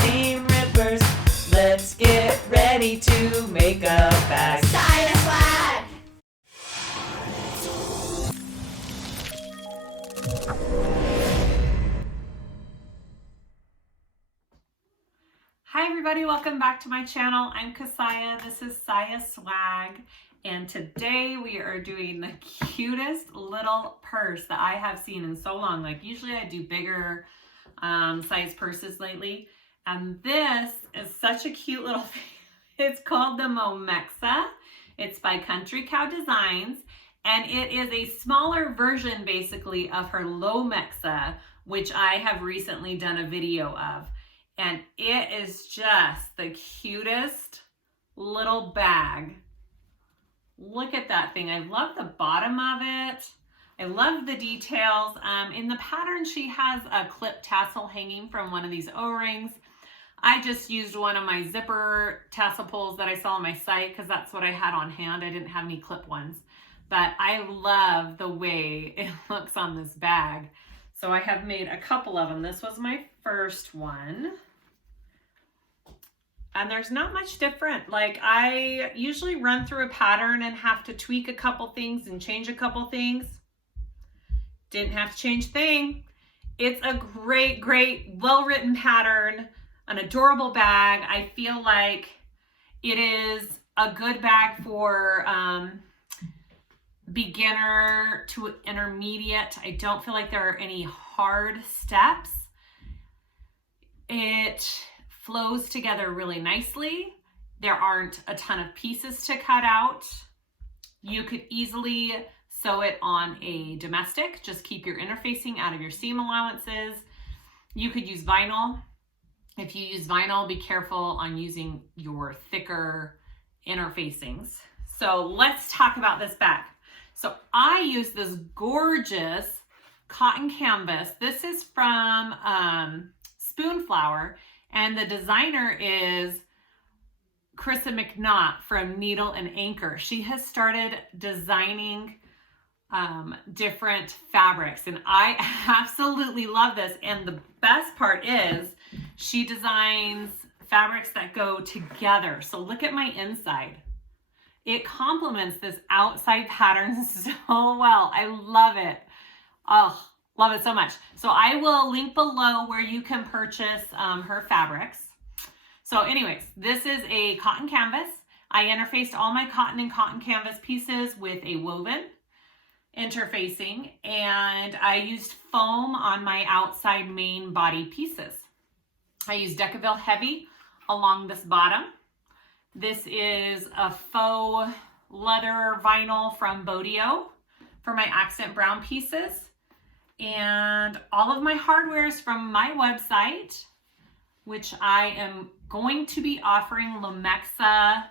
seam rippers. Let's get ready to make a bag. SiahSwag! Hi everybody, welcome back to my channel. I'm Kassiah, this is SiahSwag, and today we are doing the cutest little purse that I have seen in so long. Like usually I do bigger size purses lately, and this is such a cute little thing. It's called the Momexa. It's by Country Cow Designs, and it is a smaller version basically of her Lomexa, which I have recently done a video of. And it is just the cutest little bag. Look at that thing. I love the bottom of it. I love the details. In the pattern, she has a clip tassel hanging from one of these O-rings. I just used one of my zipper tassel pulls that I saw on my site because that's what I had on hand. I didn't have any clip ones. But I love the way it looks on this bag. So I have made a couple of them. This was my first one. And there's not much different. Like I usually run through a pattern and have to tweak a couple things and change a couple things. Didn't have to change a thing. It's a great, great, well-written pattern, an adorable bag. I feel like it is a good bag for beginner to intermediate. I don't feel like there are any hard steps. It flows together really nicely. There aren't a ton of pieces to cut out. You could easily sew it on a domestic. Just keep your interfacing out of your seam allowances. You could use vinyl. If you use vinyl, be careful on using your thicker interfacings. So let's talk about this bag. So I use this gorgeous cotton canvas. This is from SpoonFlower, and the designer is Krissa McNaught from Needle and Anchor. She has started designing different fabrics, and I absolutely love this. And the best part is she designs fabrics that go together. So look at my inside. It complements this outside pattern so well. I love it. Oh, love it so much. So I will link below where you can purchase her fabrics. So anyways, this is a cotton canvas. I interfaced all my cotton and cotton canvas pieces with a woven interfacing, and I used foam on my outside main body pieces. I used Decaville Heavy along this bottom. This is a faux leather vinyl from Bodio for my accent brown pieces. And all of my hardware is from my website, which I am going to be offering Lomexa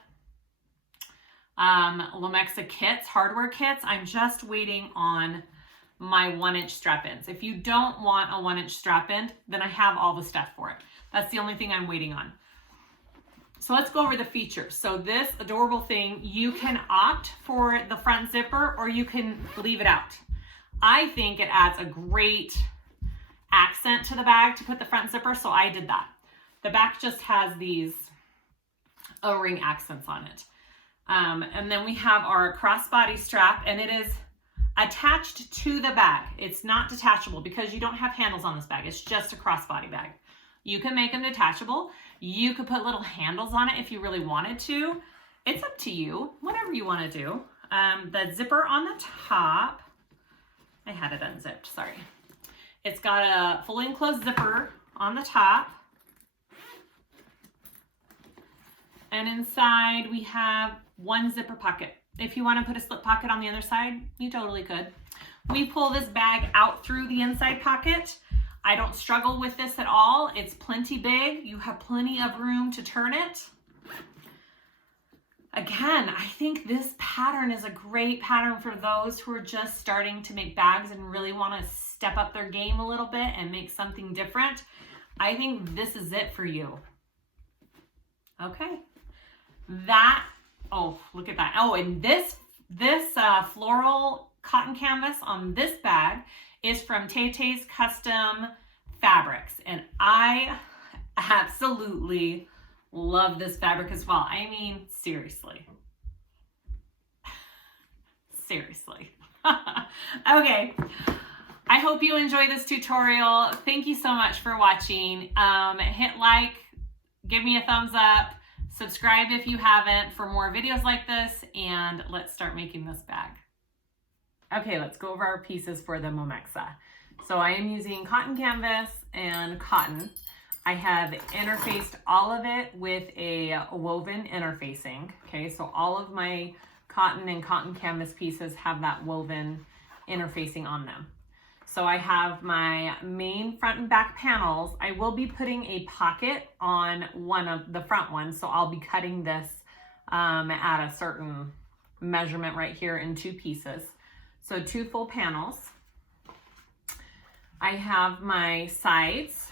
kits, hardware kits. I'm just waiting on my 1-inch strap ends. If you don't want a 1-inch strap end, then I have all the stuff for it. That's the only thing I'm waiting on. So let's go over the features. So this adorable thing, you can opt for the front zipper or you can leave it out. I think it adds a great accent to the bag to put the front zipper, so I did that. The back just has these O-ring accents on it. And then we have our crossbody strap, and it is attached to the bag. It's not detachable because you don't have handles on this bag. It's just a crossbody bag. You can make them detachable. You could put little handles on it if you really wanted to. It's up to you, whatever you want to do. The zipper on the top, I had it unzipped, sorry. It's got a fully enclosed zipper on the top. And inside we have one zipper pocket. If you want to put a slip pocket on the other side, you totally could. We pull this bag out through the inside pocket. I don't struggle with this at all. It's plenty big. You have plenty of room to turn it. Again, I think this pattern is a great pattern for those who are just starting to make bags and really want to step up their game a little bit and make something different. I think this is it for you. Okay. Oh, look at that. Oh, and this floral cotton canvas on this bag is from Tay Tay's Custom Fabrics. And I absolutely love this fabric as well. I mean, seriously. Seriously. Okay. I hope you enjoy this tutorial. Thank you so much for watching. Hit like, give me a thumbs up, subscribe if you haven't for more videos like this, and let's start making this bag. Okay, let's go over our pieces for the Momexa. So I am using cotton canvas and cotton. I have interfaced all of it with a woven interfacing. Okay, so all of my cotton and cotton canvas pieces have that woven interfacing on them. So I have my main front and back panels. I will be putting a pocket on one of the front ones. So I'll be cutting this at a certain measurement right here in 2 pieces. So 2 full panels. I have my sides.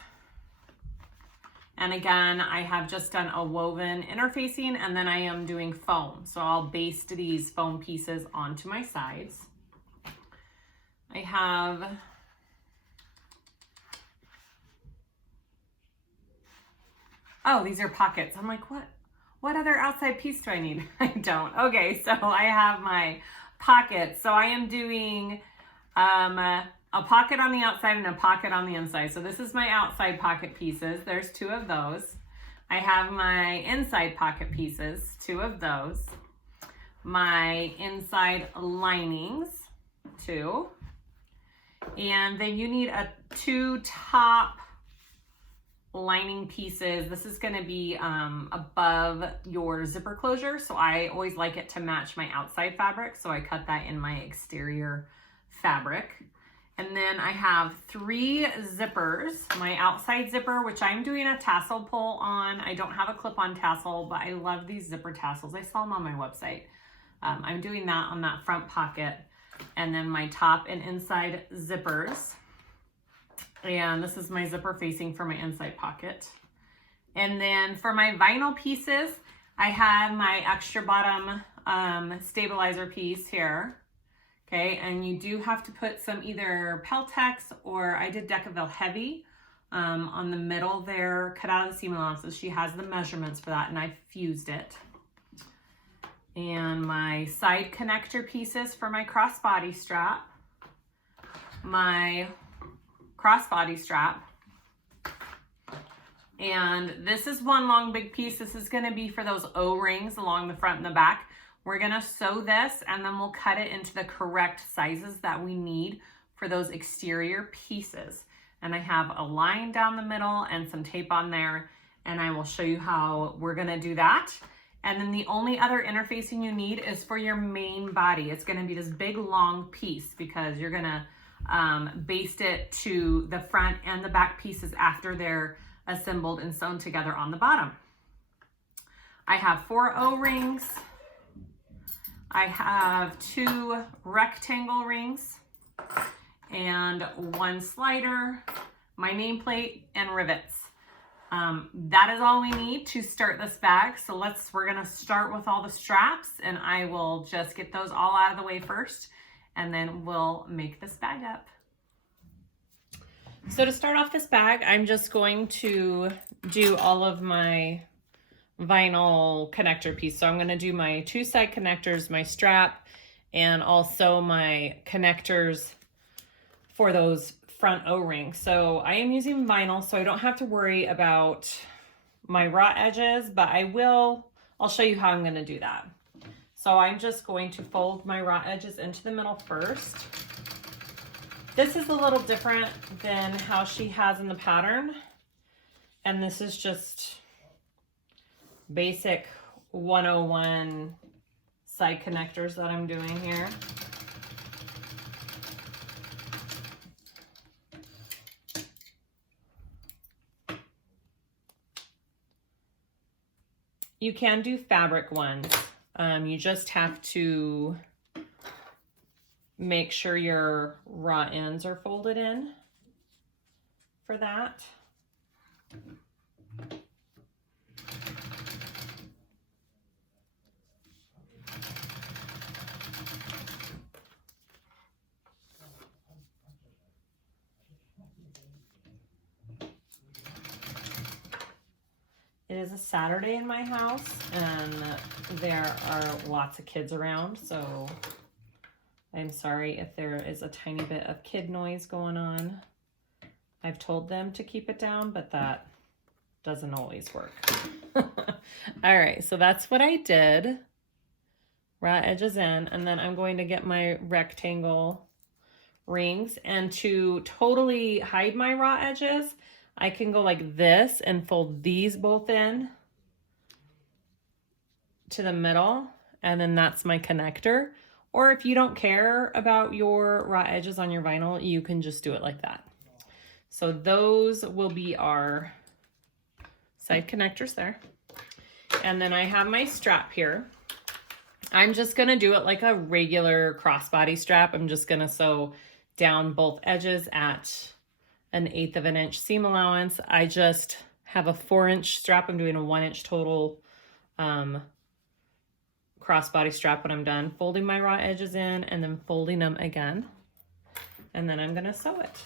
And again, I have just done a woven interfacing, and then I am doing foam. So I'll baste these foam pieces onto my sides. I have oh, these are pockets. I'm like, what other outside piece do I need? I don't. Okay, so I have my pockets. So I am doing a pocket on the outside and a pocket on the inside. So this is my outside pocket pieces. There's 2 of those. I have my inside pocket pieces, 2 of those. My inside linings, 2. And then you need 2 top lining pieces. This is going to be above your zipper closure. So I always like it to match my outside fabric. So I cut that in my exterior fabric. And then I have 3 zippers. My outside zipper, which I'm doing a tassel pull on. I don't have a clip-on tassel, but I love these zipper tassels. I sell them on my website. I'm doing that on that front pocket. And then my top and inside zippers. And this is my zipper facing for my inside pocket. And then for my vinyl pieces, I have my extra bottom stabilizer piece here. Okay, and you do have to put some either Peltex or I did Decaville Heavy on the middle there, cut out of the seam allowances. She has the measurements for that, and I fused it. And my side connector pieces for my crossbody strap. My crossbody strap. And this is one long big piece. This is going to be for those O-rings along the front and the back. We're going to sew this, and then we'll cut it into the correct sizes that we need for those exterior pieces. And I have a line down the middle and some tape on there, and I will show you how we're going to do that. And then the only other interfacing you need is for your main body. It's going to be this big long piece because you're going to baste it to the front and the back pieces after they're assembled and sewn together on the bottom. I have 4 O-rings. I have 2 rectangle rings and 1 slider, my nameplate, and rivets. That is all we need to start this bag. So we're gonna start with all the straps, and I will just get those all out of the way first, and then we'll make this bag up. So to start off this bag, I'm just going to do all of my vinyl connector piece. So I'm going to do my 2 side connectors, my strap, and also my connectors for those front O-rings. So I am using vinyl, so I don't have to worry about my raw edges, but I'll show you how I'm going to do that. So I'm just going to fold my raw edges into the middle first. This is a little different than how she has in the pattern, and this is just basic 101 side connectors that I'm doing here. You can do fabric ones. You just have to make sure your raw ends are folded in for that. It is a Saturday in my house and there are lots of kids around, so I'm sorry if there is a tiny bit of kid noise going on. I've told them to keep it down, but that doesn't always work. All right, so that's what I did. Raw edges in, and then I'm going to get my rectangle rings, and to totally hide my raw edges, I can go like this and fold these both in to the middle, and then that's my connector. Or if you don't care about your raw edges on your vinyl, you can just do it like that. So those will be our side connectors there. And then I have my strap here. I'm just gonna do it like a regular crossbody strap. I'm just gonna sew down both edges at 1/8 of an inch seam allowance. I just have a 4-inch strap. I'm doing a 1-inch total crossbody strap when I'm done, folding my raw edges in and then folding them again. And then I'm gonna sew it.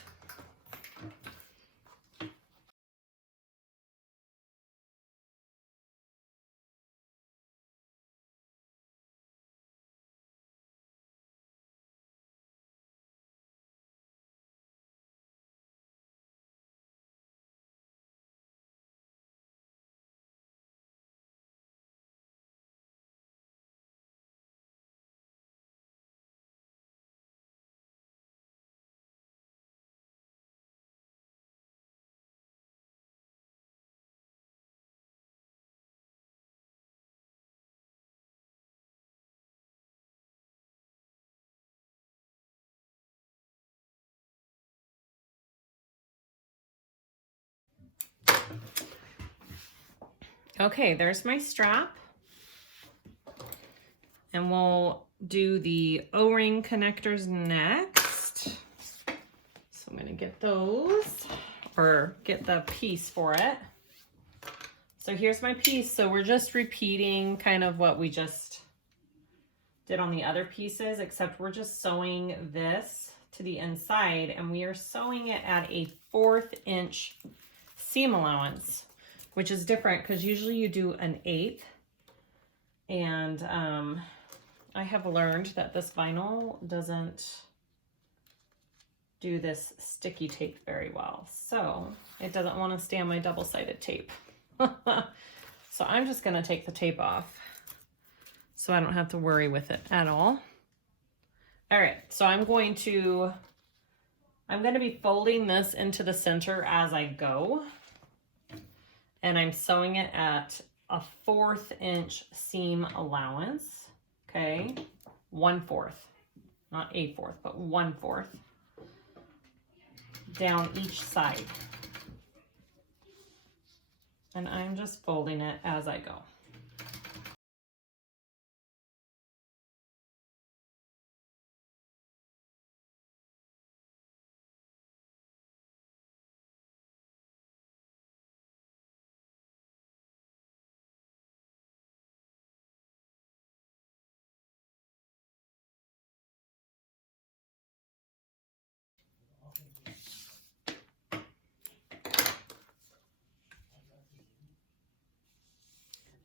Okay, there's my strap. And we'll do the O-ring connectors next. So I'm gonna get those, or get the piece for it. So here's my piece. So we're just repeating kind of what we just did on the other pieces, except we're just sewing this to the inside, and we are sewing it at a 1/4 inch seam allowance, which is different because usually you do an 1/8. And I have learned that this vinyl doesn't do this sticky tape very well. So it doesn't want to stay on my double-sided tape. So I'm just gonna take the tape off so I don't have to worry with it at all. All right, so I'm going to be folding this into the center as I go. And I'm sewing it at a 1/4 inch seam allowance, okay? 1/4, not 1/4, but 1/4 down each side. And I'm just folding it as I go.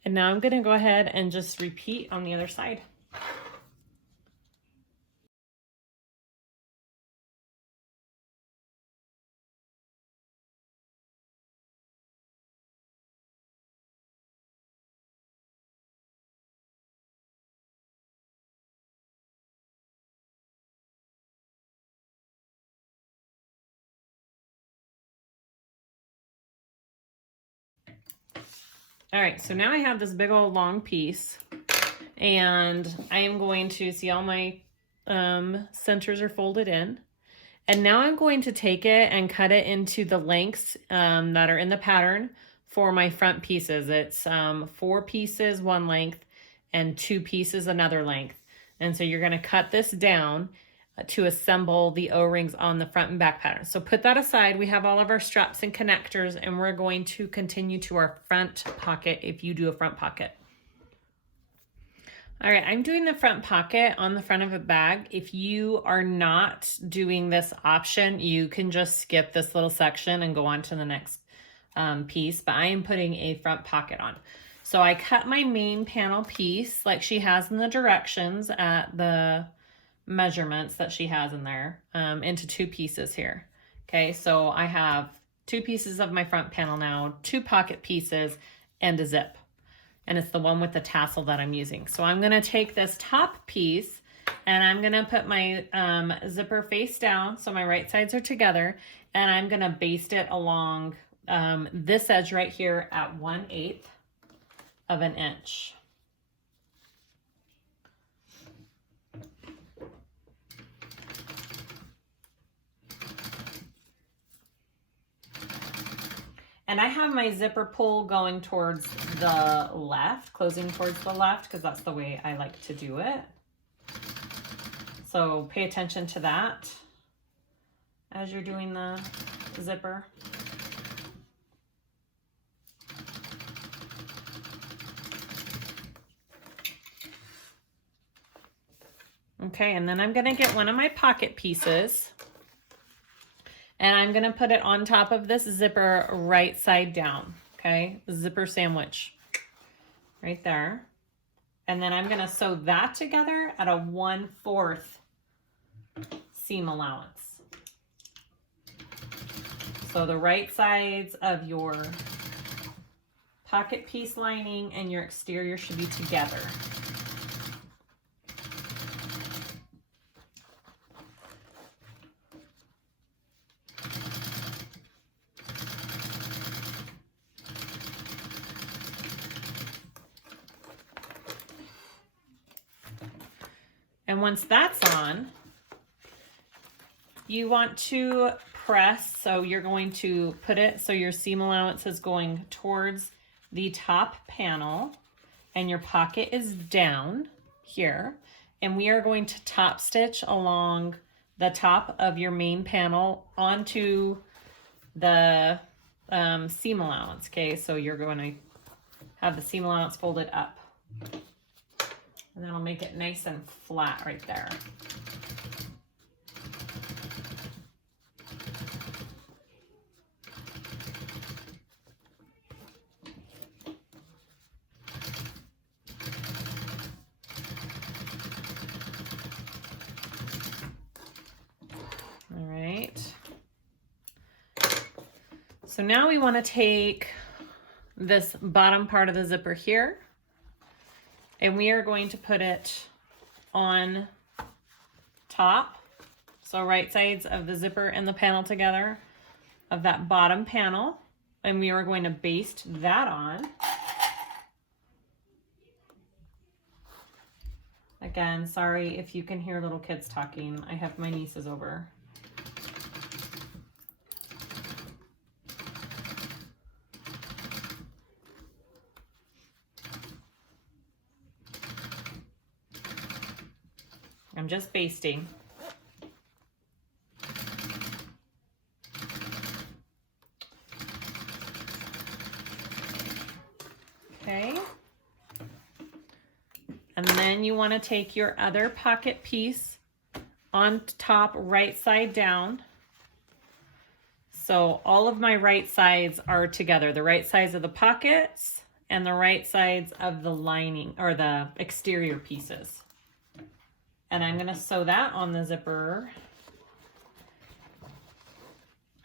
And now I'm going to go ahead and just repeat on the other side. All right, so now I have this big old long piece, and I am going to see all my centers are folded in. And now I'm going to take it and cut it into the lengths that are in the pattern for my front pieces. It's 4 pieces, 1 length, and 2 pieces, another length. And so you're gonna cut this down to assemble the O-rings on the front and back pattern. So put that aside. We have all of our straps and connectors, and we're going to continue to our front pocket if you do a front pocket. All right, I'm doing the front pocket on the front of a bag. If you are not doing this option, you can just skip this little section and go on to the next piece, but I am putting a front pocket on. So I cut my main panel piece like she has in the directions at the measurements that she has in there into 2 pieces here. Okay, so I have 2 pieces of my front panel now, 2 pocket pieces, and a zip. And it's the one with the tassel that I'm using. So I'm gonna take this top piece and I'm gonna put my zipper face down so my right sides are together, and I'm gonna baste it along this edge right here at 1/8 of an inch. And I have my zipper pull going towards the left, closing towards the left, because that's the way I like to do it. So pay attention to that as you're doing the zipper. Okay, and then I'm gonna get one of my pocket pieces and I'm gonna put it on top of this zipper right side down, okay? Zipper sandwich right there. And then I'm gonna sew that together at a 1/4 seam allowance. So the right sides of your pocket piece lining and your exterior should be together. And once that's on, you want to press, so you're going to put it so your seam allowance is going towards the top panel and your pocket is down here. And we are going to top stitch along the top of your main panel onto the seam allowance, okay? So you're going to have the seam allowance folded up. And that'll make it nice and flat right there. All right. So now we want to take this bottom part of the zipper here, and we are going to put it on top. So right sides of the zipper and the panel together of that bottom panel. And we are going to baste that on. Again, sorry if you can hear little kids talking. I have my nieces over. I'm just basting. Okay. And then you want to take your other pocket piece on top, right side down. So all of my right sides are together, the right sides of the pockets and the right sides of the lining or the exterior pieces. And I'm gonna sew that on the zipper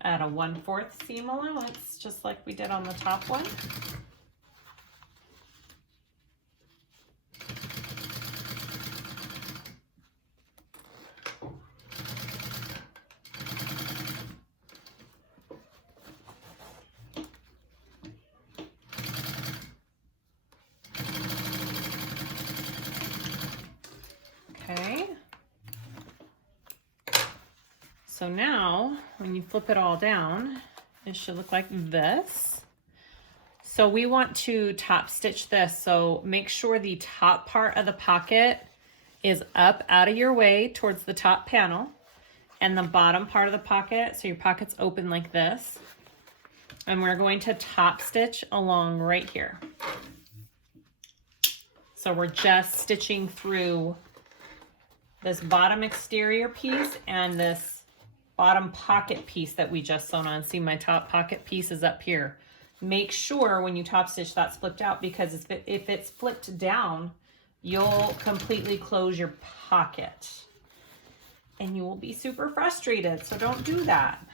at a 1/4 seam allowance, just like we did on the top one. Okay. So now, when you flip it all down, it should look like this. So we want to top stitch this. So make sure the top part of the pocket is up out of your way towards the top panel, and the bottom part of the pocket, so your pocket's open like this. And we're going to top stitch along right here. So we're just stitching through this bottom exterior piece and this bottom pocket piece that we just sewn on. See, my top pocket piece is up here. make sure when you top stitch that's flipped out, because if it's flipped down, you'll completely close your pocket and you will be super frustrated. So don't do that.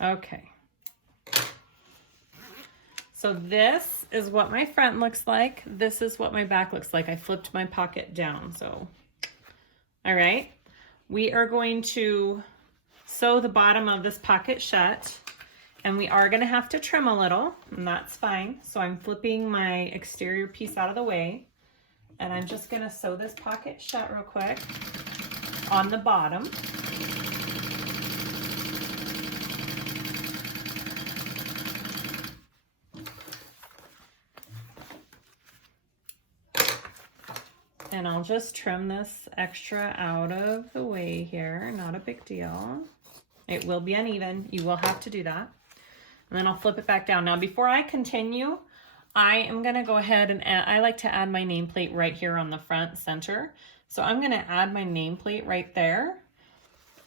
Okay. So this is what my front looks like. This is what my back looks like. I flipped my pocket down. So, all right. We are going to sew the bottom of this pocket shut, and we are going to have to trim a little, and that's fine. So I'm flipping my exterior piece out of the way, and I'm just going to sew this pocket shut real quick on the bottom. And I'll just trim this extra out of the way here. Not a big deal. It will be uneven. You will have to do that. And then I'll flip it back down. Now, before I continue, I am going to go ahead and I like to add my nameplate right here on the front center. So I'm going to add my nameplate right there.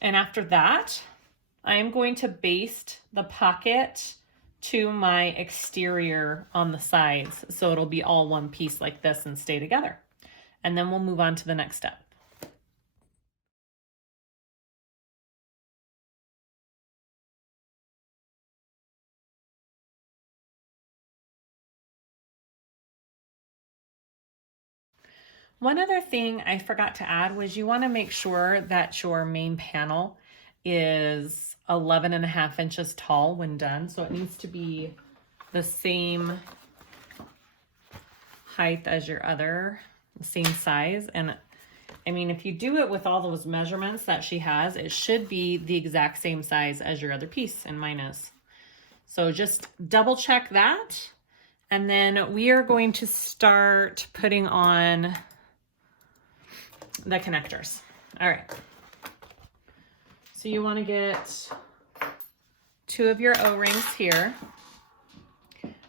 And after that, I am going to baste the pocket to my exterior on the sides. So it'll be all one piece like this and stay together. And then we'll move on to the next step. One other thing I forgot to add was you want to make sure that your main panel is 11.5 inches tall when done. So it needs to be the same height as your other, same size. And I mean, if you do it with all those measurements that she has, it should be the exact same size as your other piece, and mine is. So just double check that. And then we are going to start putting on the connectors. All right. So you want to get 2 of your O-rings here.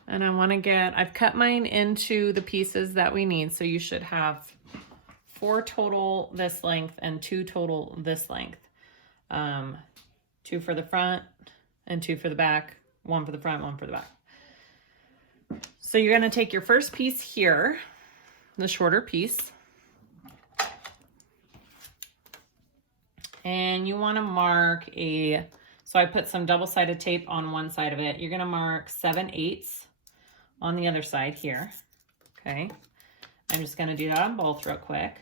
And I want to get, I've cut mine into the pieces that we need. So you should have 4 total this length and 2 total this length. 2 for the front and 2 for the back. 1 for the front, 1 for the back. So you're going to take your first piece here, the shorter piece. And you want to mark so I put some double-sided tape on one side of it. You're going to mark 7/8 on the other side here. Okay. I'm just going to do that on both real quick.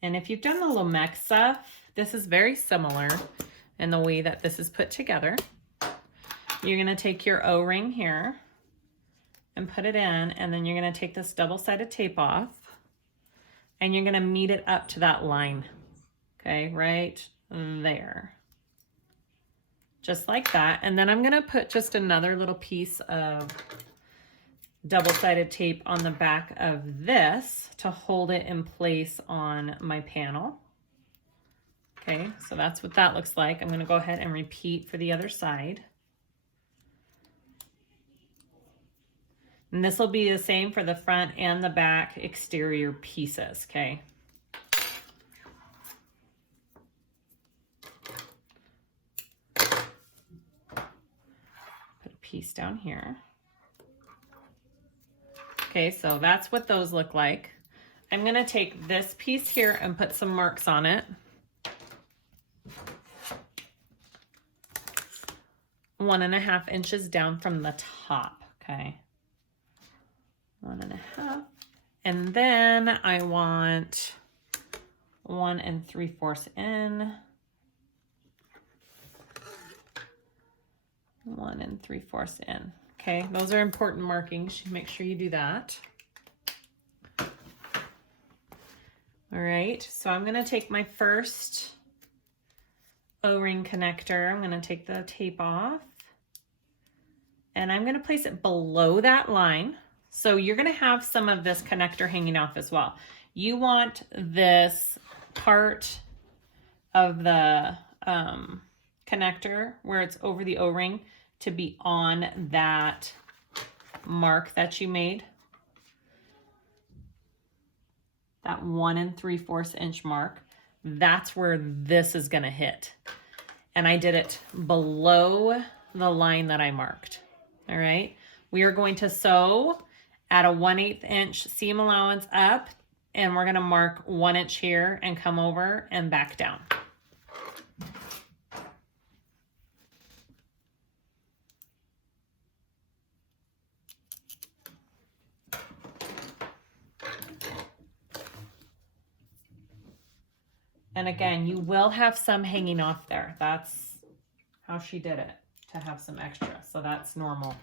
And if you've done the Momexa, this is very similar in the way that this is put together. You're going to take your O-ring here and put it in, and then you're going to take this double-sided tape off, and you're going to meet it up to that line. Okay, right there. Just like that. And then I'm going to put just another little piece of double-sided tape on the back of this to hold it in place on my panel. Okay, so that's what that looks like. I'm going to go ahead and repeat for the other side. And this will be the same for the front and the back exterior pieces, okay? Put a piece down here. Okay, so that's what those look like. I'm gonna take this piece here and put some marks on it. 1.5 inches down from the top, okay? 1.5. And then I want 1 3/4 in. 1 3/4 in. Okay, those are important markings. Make sure you do that. All right, so I'm gonna take my first O-ring connector. I'm gonna take the tape off, and I'm gonna place it below that line. So you're gonna have some of this connector hanging off as well. You want this part of the connector where it's over the O-ring to be on that mark that you made. That 1 3/4 inch mark. That's where this is gonna hit. And I did it below the line that I marked. All right. We are going to sew at a 1/8 inch seam allowance up, and we're gonna mark 1 inch here and come over and back down. And again, you will have some hanging off there. That's how she did it, to have some extra. So that's normal.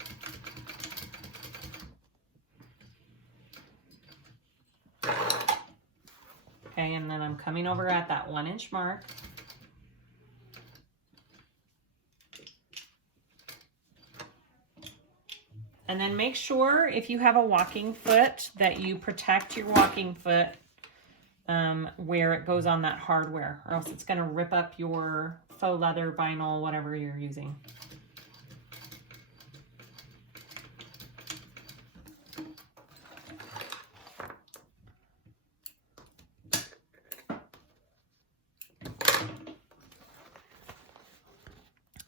Okay, and then I'm coming over at that 1 inch mark. And then make sure if you have a walking foot that you protect your walking foot where it goes on that hardware, or else it's going to rip up your faux leather, vinyl, whatever you're using.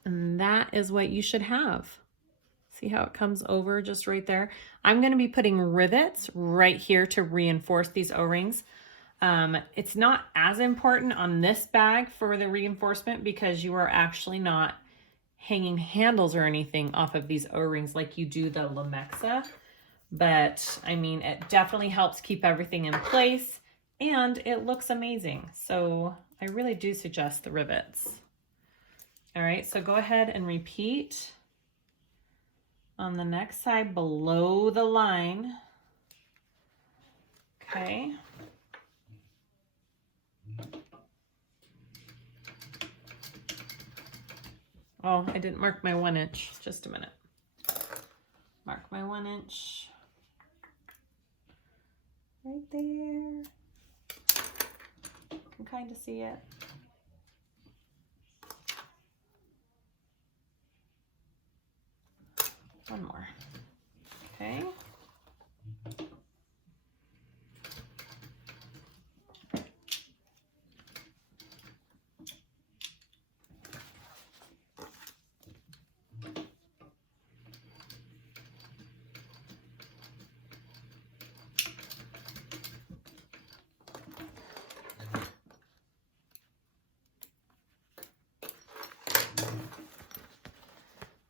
And that is what you should have. See how it comes over just right there? I'm going to be putting rivets right here to reinforce these O-rings. It's not as important on this bag for the reinforcement because you are actually not hanging handles or anything off of these O-rings like you do the Momexa. But I mean, it definitely helps keep everything in place and it looks amazing. So I really do suggest the rivets. All right, so go ahead and repeat on the next side below the line. Okay. Oh, I didn't mark my 1 inch. Just a minute. Mark my 1 inch. Right there. You can kind of see it. One more. Okay.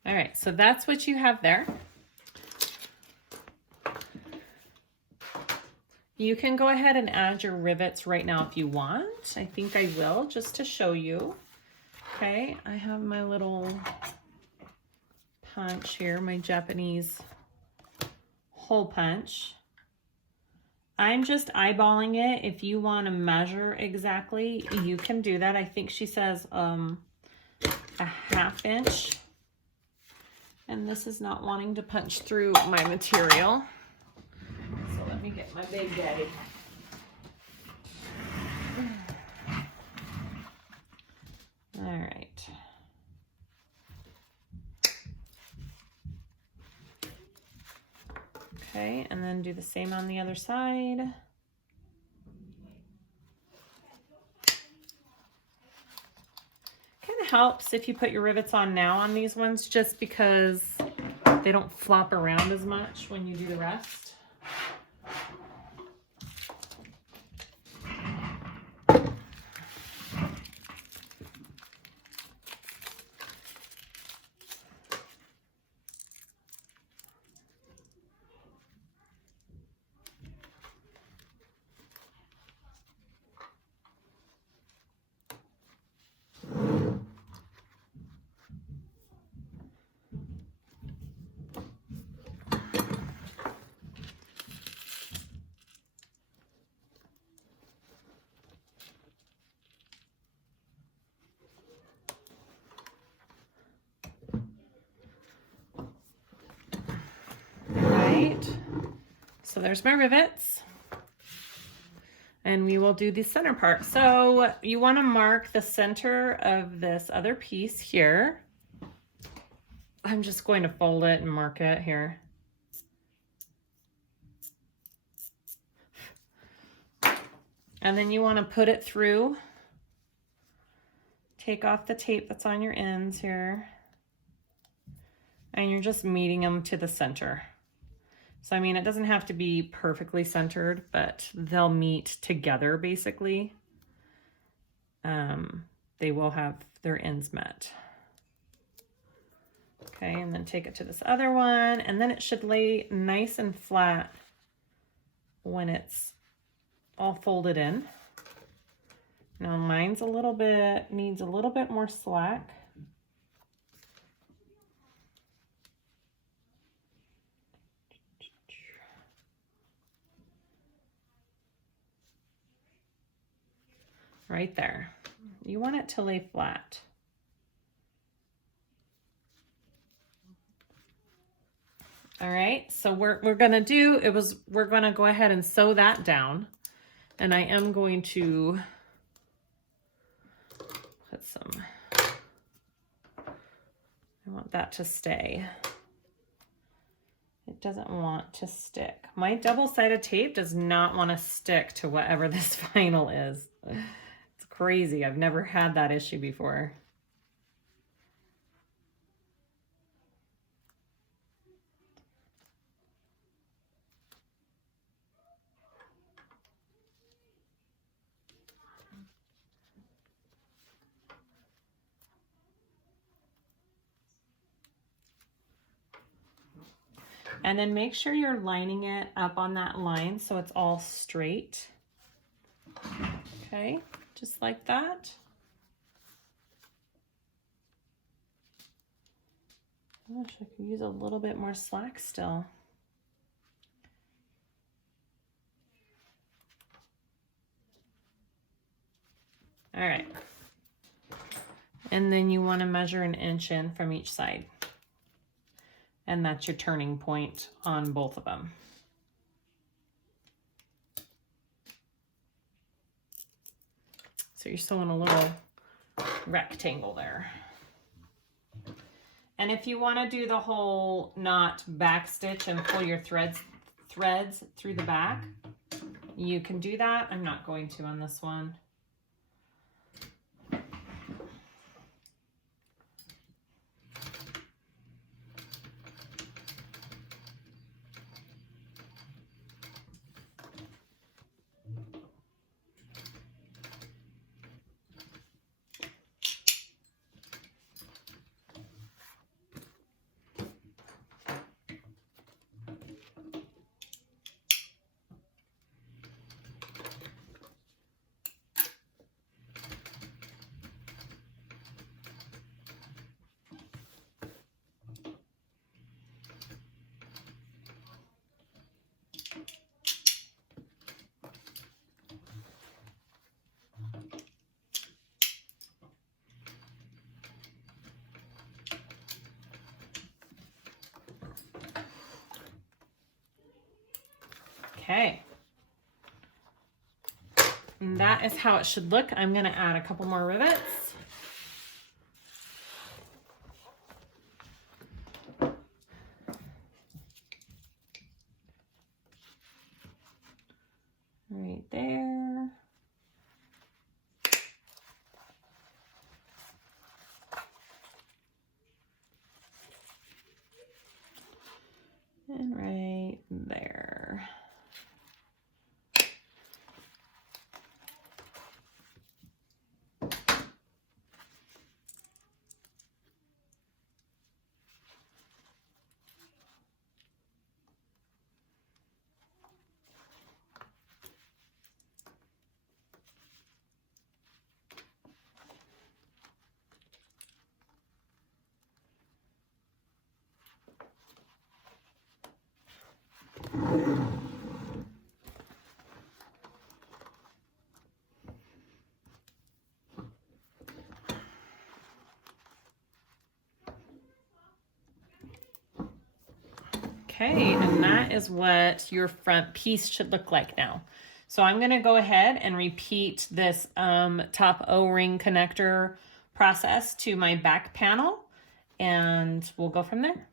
All right, so that's what you have there. You can go ahead and add your rivets right now if you want. I think I will, just to show you. Okay, I have my little punch here, my Japanese hole punch. I'm just eyeballing it. If you want to measure exactly, you can do that. I think she says a 1/2 inch. And this is not wanting to punch through my material. So let me get my Big Daddy. All right. Okay, and then do the same on the other side. Kind of helps if you put your rivets on now on these ones, just because they don't flop around as much when you do the rest. So there's my rivets. And we will do the center part. So you want to mark the center of this other piece here. I'm just going to fold it and mark it here. And then you want to put it through. Take off the tape that's on your ends here. And you're just meeting them to the center. So, I mean, it doesn't have to be perfectly centered, but they'll meet together, basically. They will have their ends met. Okay, and then take it to this other one, and then it should lay nice and flat when it's all folded in. Now, mine's needs a little bit more slack. Right there. You want it to lay flat. All right, so we're gonna we're gonna go ahead and sew that down. And I am going to put some, I want that to stay. It doesn't want to stick. My double-sided tape does not want to stick to whatever this vinyl is. It's crazy. I've never had that issue before. And then make sure you're lining it up on that line so it's all straight. Okay, just like that. Gosh, I could use a little bit more slack still. All right. And then you want to measure 1 inch in from each side. And that's your turning point on both of them. So you're sewing a little rectangle there. And if you want to do the whole knot back stitch and pull your threads through the back, you can do that. I'm not going to on this one. Okay. And that is how it should look. I'm going to add a couple more rivets. Right there. And right there. Okay, and that is what your front piece should look like now. So I'm going to go ahead and repeat this top O-ring connector process to my back panel, and we'll go from there.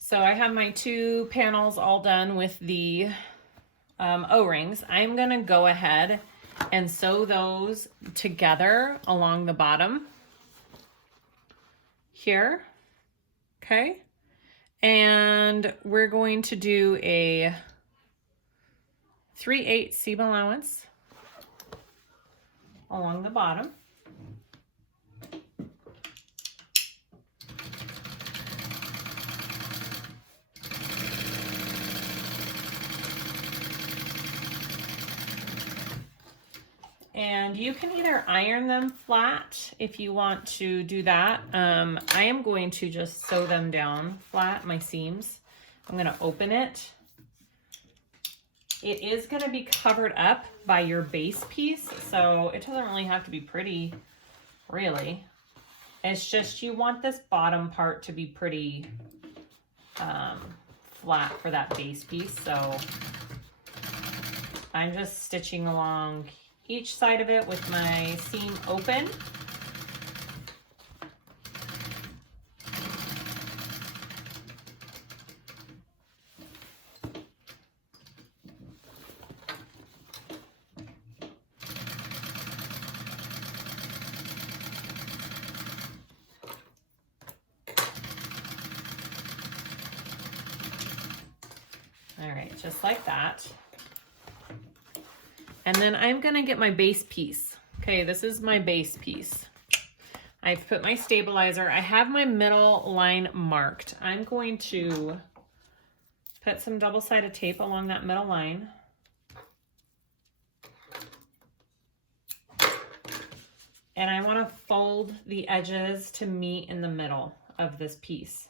So I have my 2 panels all done with the O-rings. I'm going to go ahead and sew those together along the bottom here. Okay. And we're going to do a 3/8 seam allowance along the bottom. And you can either iron them flat if you want to do that. I am going to just sew them down flat, my seams. I'm going to open it. It is going to be covered up by your base piece, so it doesn't really have to be pretty, really. It's just you want this bottom part to be pretty flat for that base piece. So I'm just stitching along each side of it with my seam open. All right, just like that. And then I'm gonna get my base piece. Okay, this is my base piece. I've put my stabilizer. I have my middle line marked. I'm going to put some double-sided tape along that middle line. And I wanna fold the edges to meet in the middle of this piece.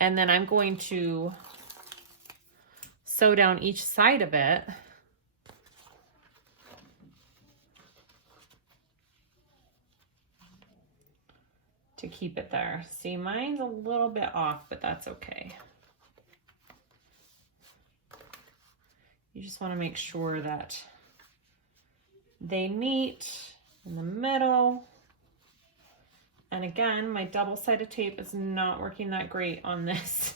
And then I'm going to sew down each side of it to keep it there. See, mine's a little bit off, but that's okay. You just want to make sure that they meet in the middle. And again, my double-sided tape is not working that great on this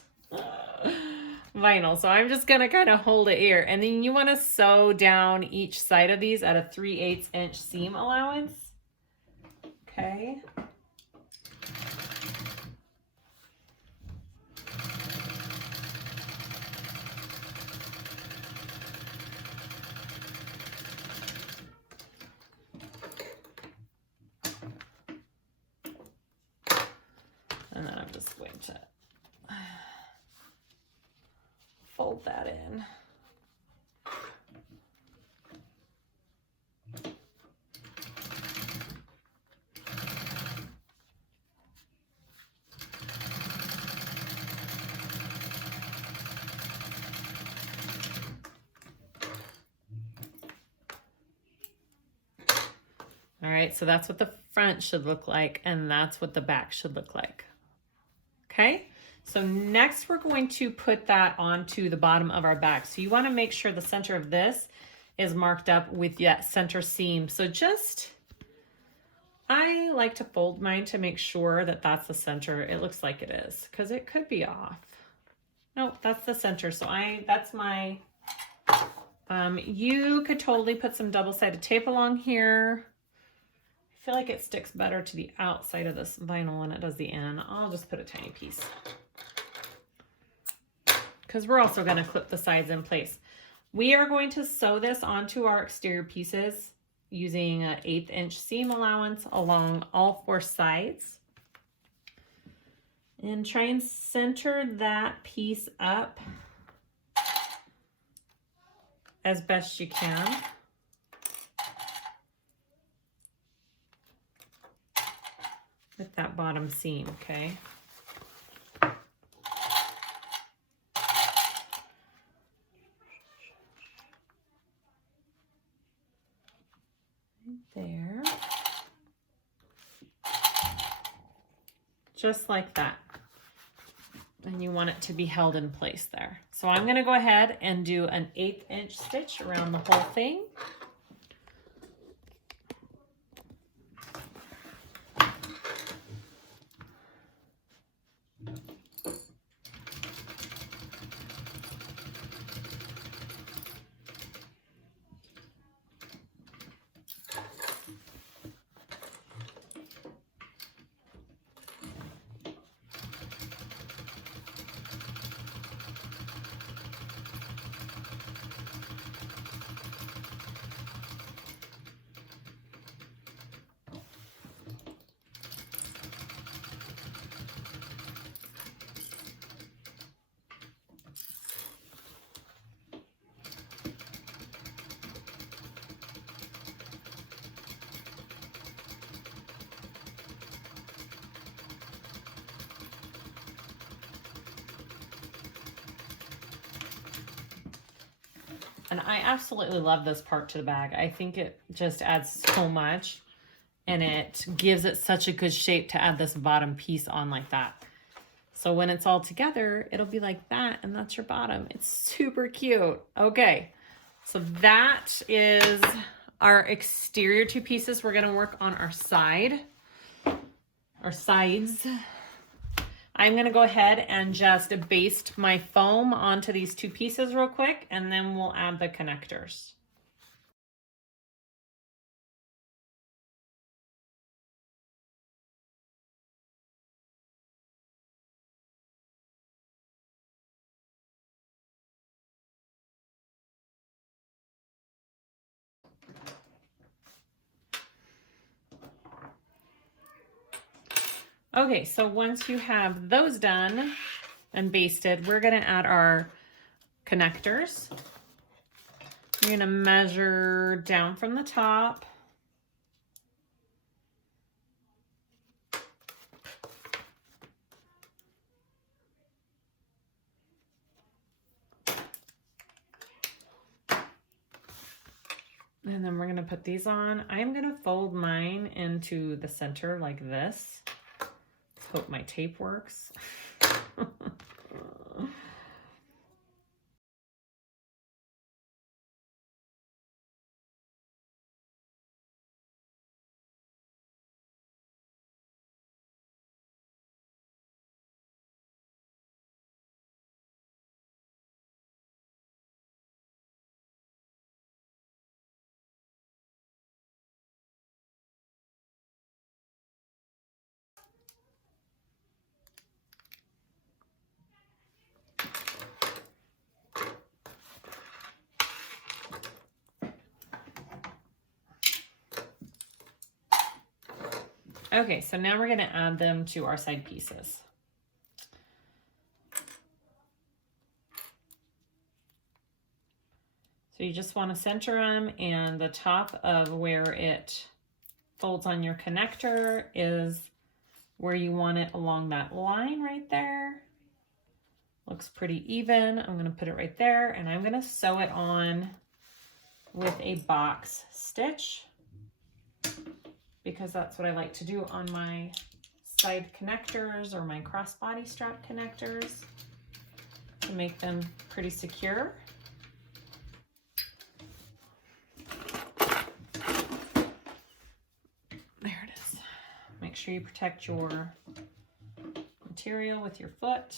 vinyl. So I'm just gonna kind of hold it here. And then you want to sew down each side of these at a 3/8 inch seam allowance. Okay. And then I'm just going to fold that in. All right, so that's what the front should look like, and that's what the back should look like. Okay, so next we're going to put that onto the bottom of our bag. So you want to make sure the center of this is marked up with that center seam. So just I like to fold mine to make sure that that's the center. It looks like it is, because it could be off. Nope, that's the center. So that's my, you could totally put some double-sided tape along here. I feel like it sticks better to the outside of this vinyl than it does the in. I'll just put a tiny piece, because we're also going to clip the sides in place. We are going to sew this onto our exterior pieces using an 1/8 inch seam allowance along all 4 sides. And try and center that piece up as best you can. With that bottom seam, okay? There. Just like that. And you want it to be held in place there. So I'm going to go ahead and do an 1/8 inch stitch around the whole thing. And I absolutely love this part to the bag. I think it just adds so much, and it gives it such a good shape to add this bottom piece on like that. So when it's all together, it'll be like that, and that's your bottom. It's super cute. Okay, so that is our exterior 2 pieces. We're gonna work on our sides. I'm gonna go ahead and just baste my foam onto these 2 pieces real quick, and then we'll add the connectors. Okay, so once you have those done and basted, we're gonna add our connectors. You're gonna measure down from the top. And then we're gonna put these on. I'm gonna fold mine into the center like this. Hope my tape works. Okay, so now we're gonna add them to our side pieces. So you just wanna center them, and the top of where it folds on your connector is where you want it along that line right there. Looks pretty even. I'm gonna put it right there, and I'm gonna sew it on with a box stitch, because that's what I like to do on my side connectors or my crossbody strap connectors to make them pretty secure. There it is. sure you protect your material with your foot.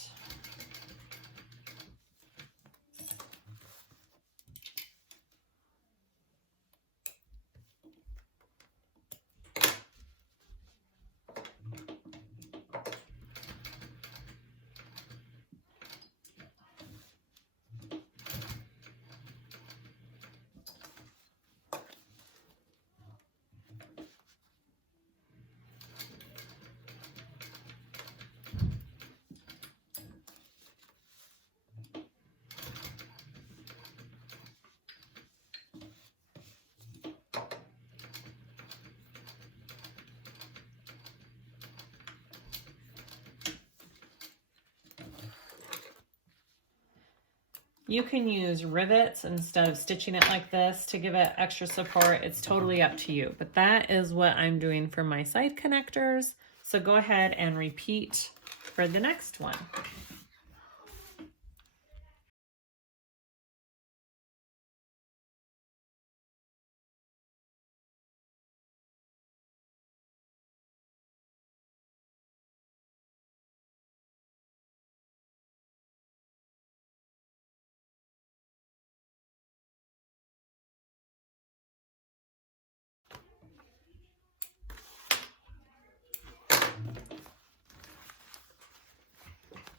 You can use rivets instead of stitching it like this to give it extra support. It's totally up to you, but that is what I'm doing for my side connectors. So go ahead and repeat for the next one.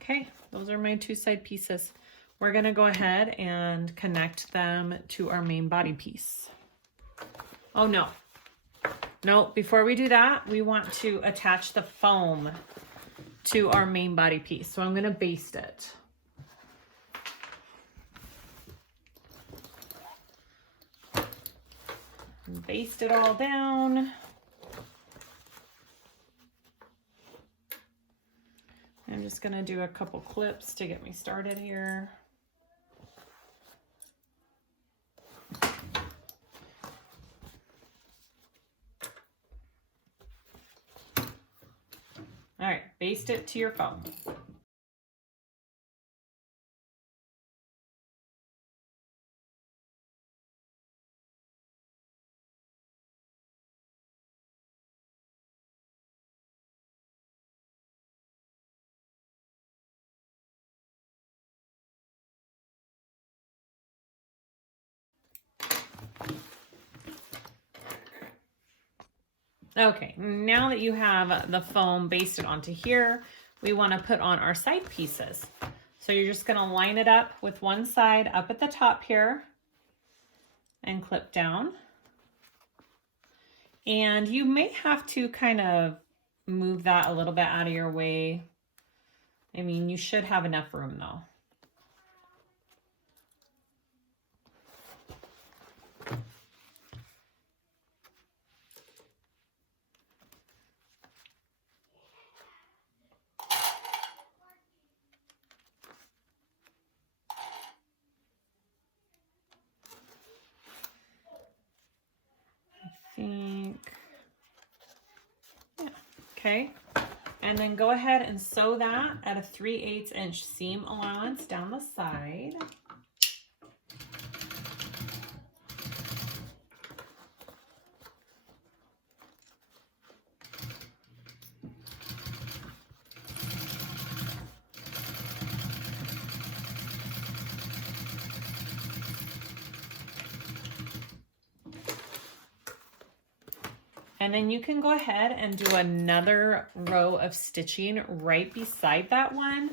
Okay, those are my two side pieces. We're gonna go ahead and connect them to our main body piece. Oh no, no, before we do that, we want to attach the foam to our main body piece. So I'm gonna baste it. Baste it all down. I'm just gonna do a couple clips to get me started here. All right, baste it to your foam. Okay, now that you have the foam basted onto here, we want to put on our side pieces. So you're just going to line it up with one side up at the top here and clip down. And you may have to kind of move that a little bit out of your way. I mean, you should have enough room though. Think, yeah, okay. And then go ahead and sew that at a 3/8 inch seam allowance down the side. And then you can go ahead and do another row of stitching right beside that one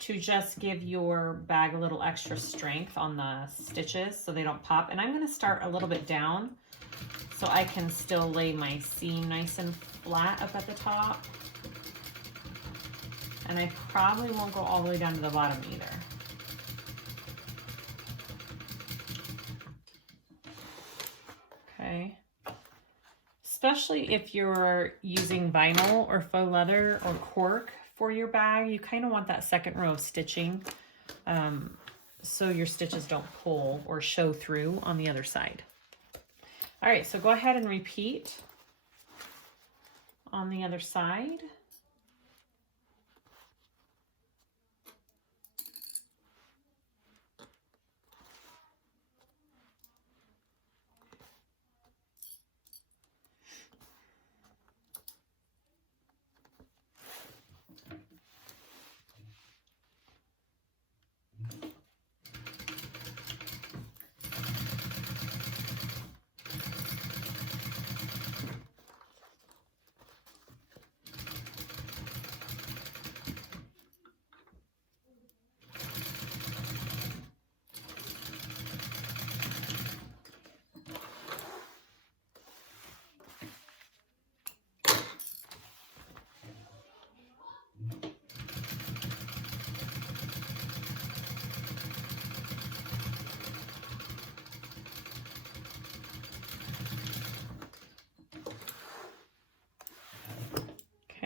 to just give your bag a little extra strength on the stitches so they don't pop. And I'm going to start a little bit down so I can still lay my seam nice and flat up at the top. And I probably won't go all the way down to the bottom either. Okay. Especially if you're using vinyl or faux leather or cork for your bag, you kind of want that second row of stitching so your stitches don't pull or show through on the other side. All right, so go ahead and repeat on the other side.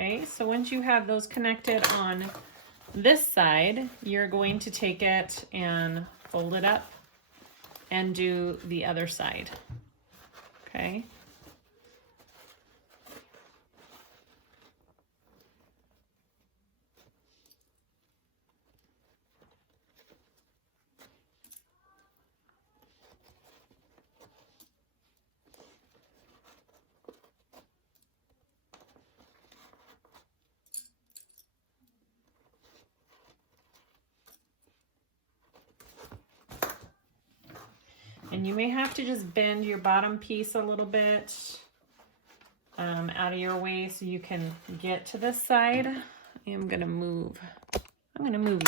Okay, so once you have those connected on this side, you're going to take it and fold it up and do the other side. Okay. And you may have to just bend your bottom piece a little bit out of your way so you can get to this side. I'm gonna move you.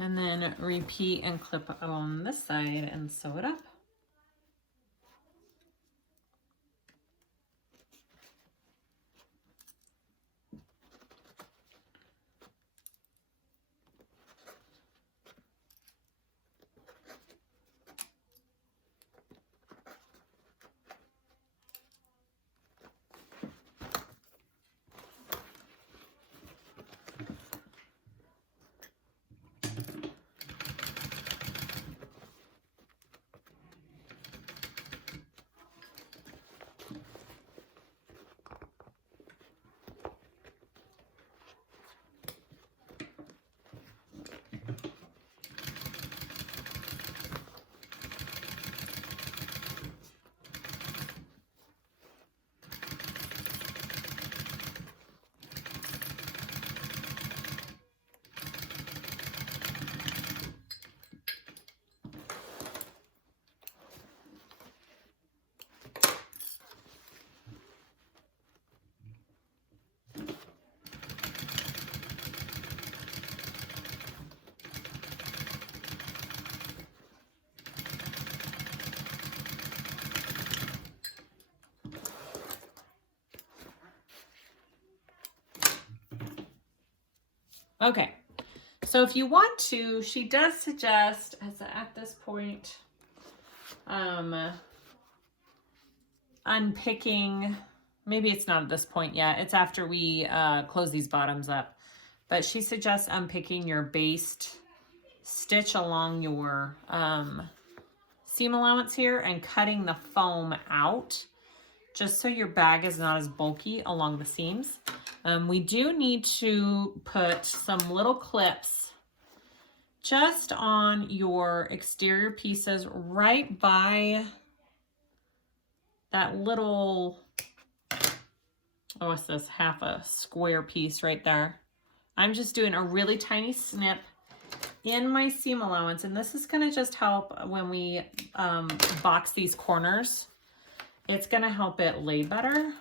And then repeat and clip on this side and sew it up. Okay, so if you want to, she does suggest, as at this point, unpicking, maybe it's not at this point yet, it's after we close these bottoms up, but she suggests unpicking your based stitch along your seam allowance here and cutting the foam out, just so your bag is not as bulky along the seams. We do need to put some little clips just on your exterior pieces right by that little, oh, what's this, half a square piece right there. I'm just doing a really tiny snip in my seam allowance, and this is going to just help when we box these corners. It's going to help it lay better.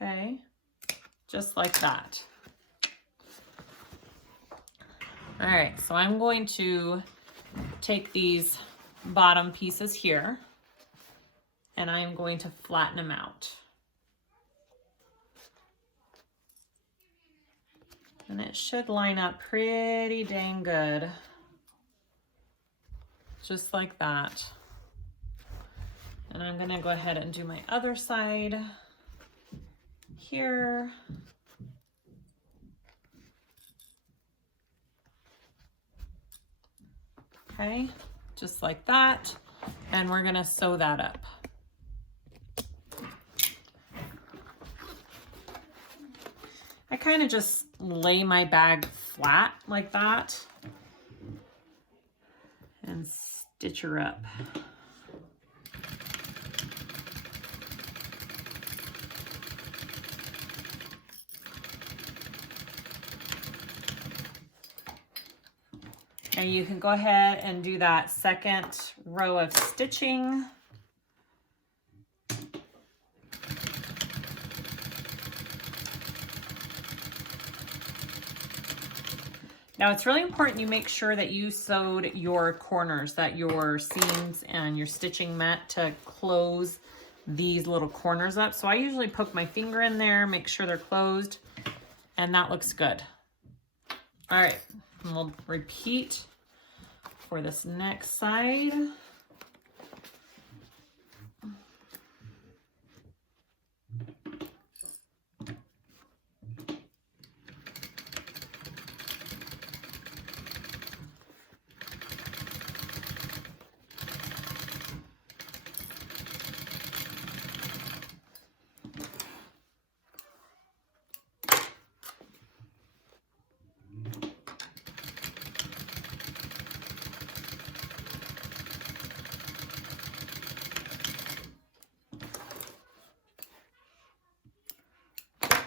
Okay, just like that. All right, so I'm going to take these bottom pieces here and I'm going to flatten them out. And it should line up pretty dang good. Just like that. And I'm gonna go ahead and do my other side here. Okay, just like that. and we're gonna sew that up. I kind of just lay my bag flat like that and stitch her up. And you can go ahead and do that second row of stitching. Now it's really important you make sure that you sewed your corners, that your seams and your stitching met to close these little corners up. So I usually poke my finger in there, make sure they're closed, and that looks good. All right, and we'll repeat for this next side.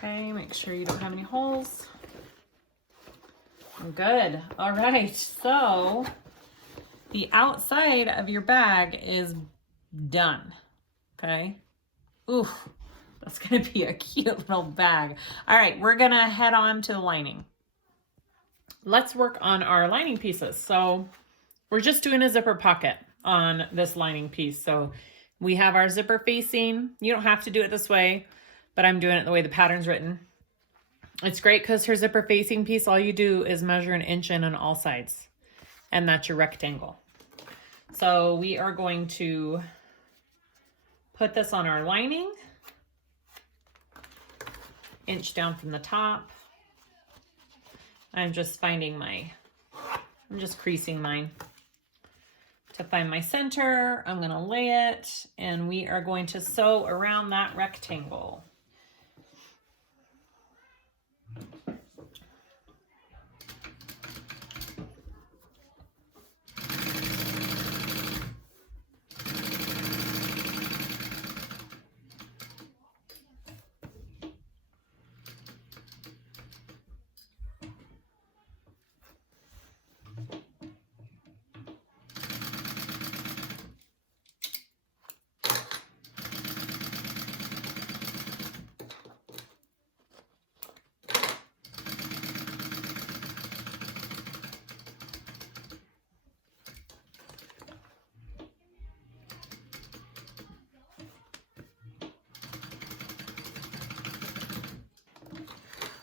Okay, make sure you don't have any holes. Good. All right, so the outside of your bag is done. Okay. Ooh, that's gonna be a cute little bag. All right, we're gonna head on to the lining. Let's work on our lining pieces. So we're just doing a zipper pocket on this lining piece. So we have our zipper facing. You don't have to do it this way, but I'm doing it the way the pattern's written. It's great because her zipper facing piece, all you do is measure 1 inch in on all sides, and that's your rectangle. So we are going to put this on our lining, inch down from the top. I'm just creasing mine. To find my center, I'm gonna lay it, and we are going to sew around that rectangle.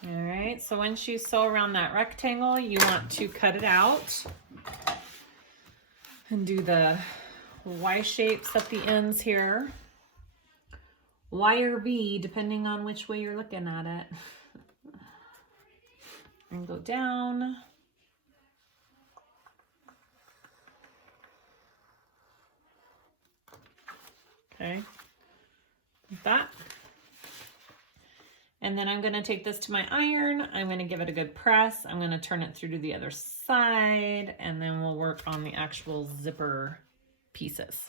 All right, so once you sew around that rectangle, you want to cut it out and do the Y shapes at the ends here. Y or V, depending on which way you're looking at it. And go down. Okay, like that. And then I'm gonna take this to my iron. I'm gonna give it a good press. I'm gonna turn it through to the other side, and then we'll work on the actual zipper pieces.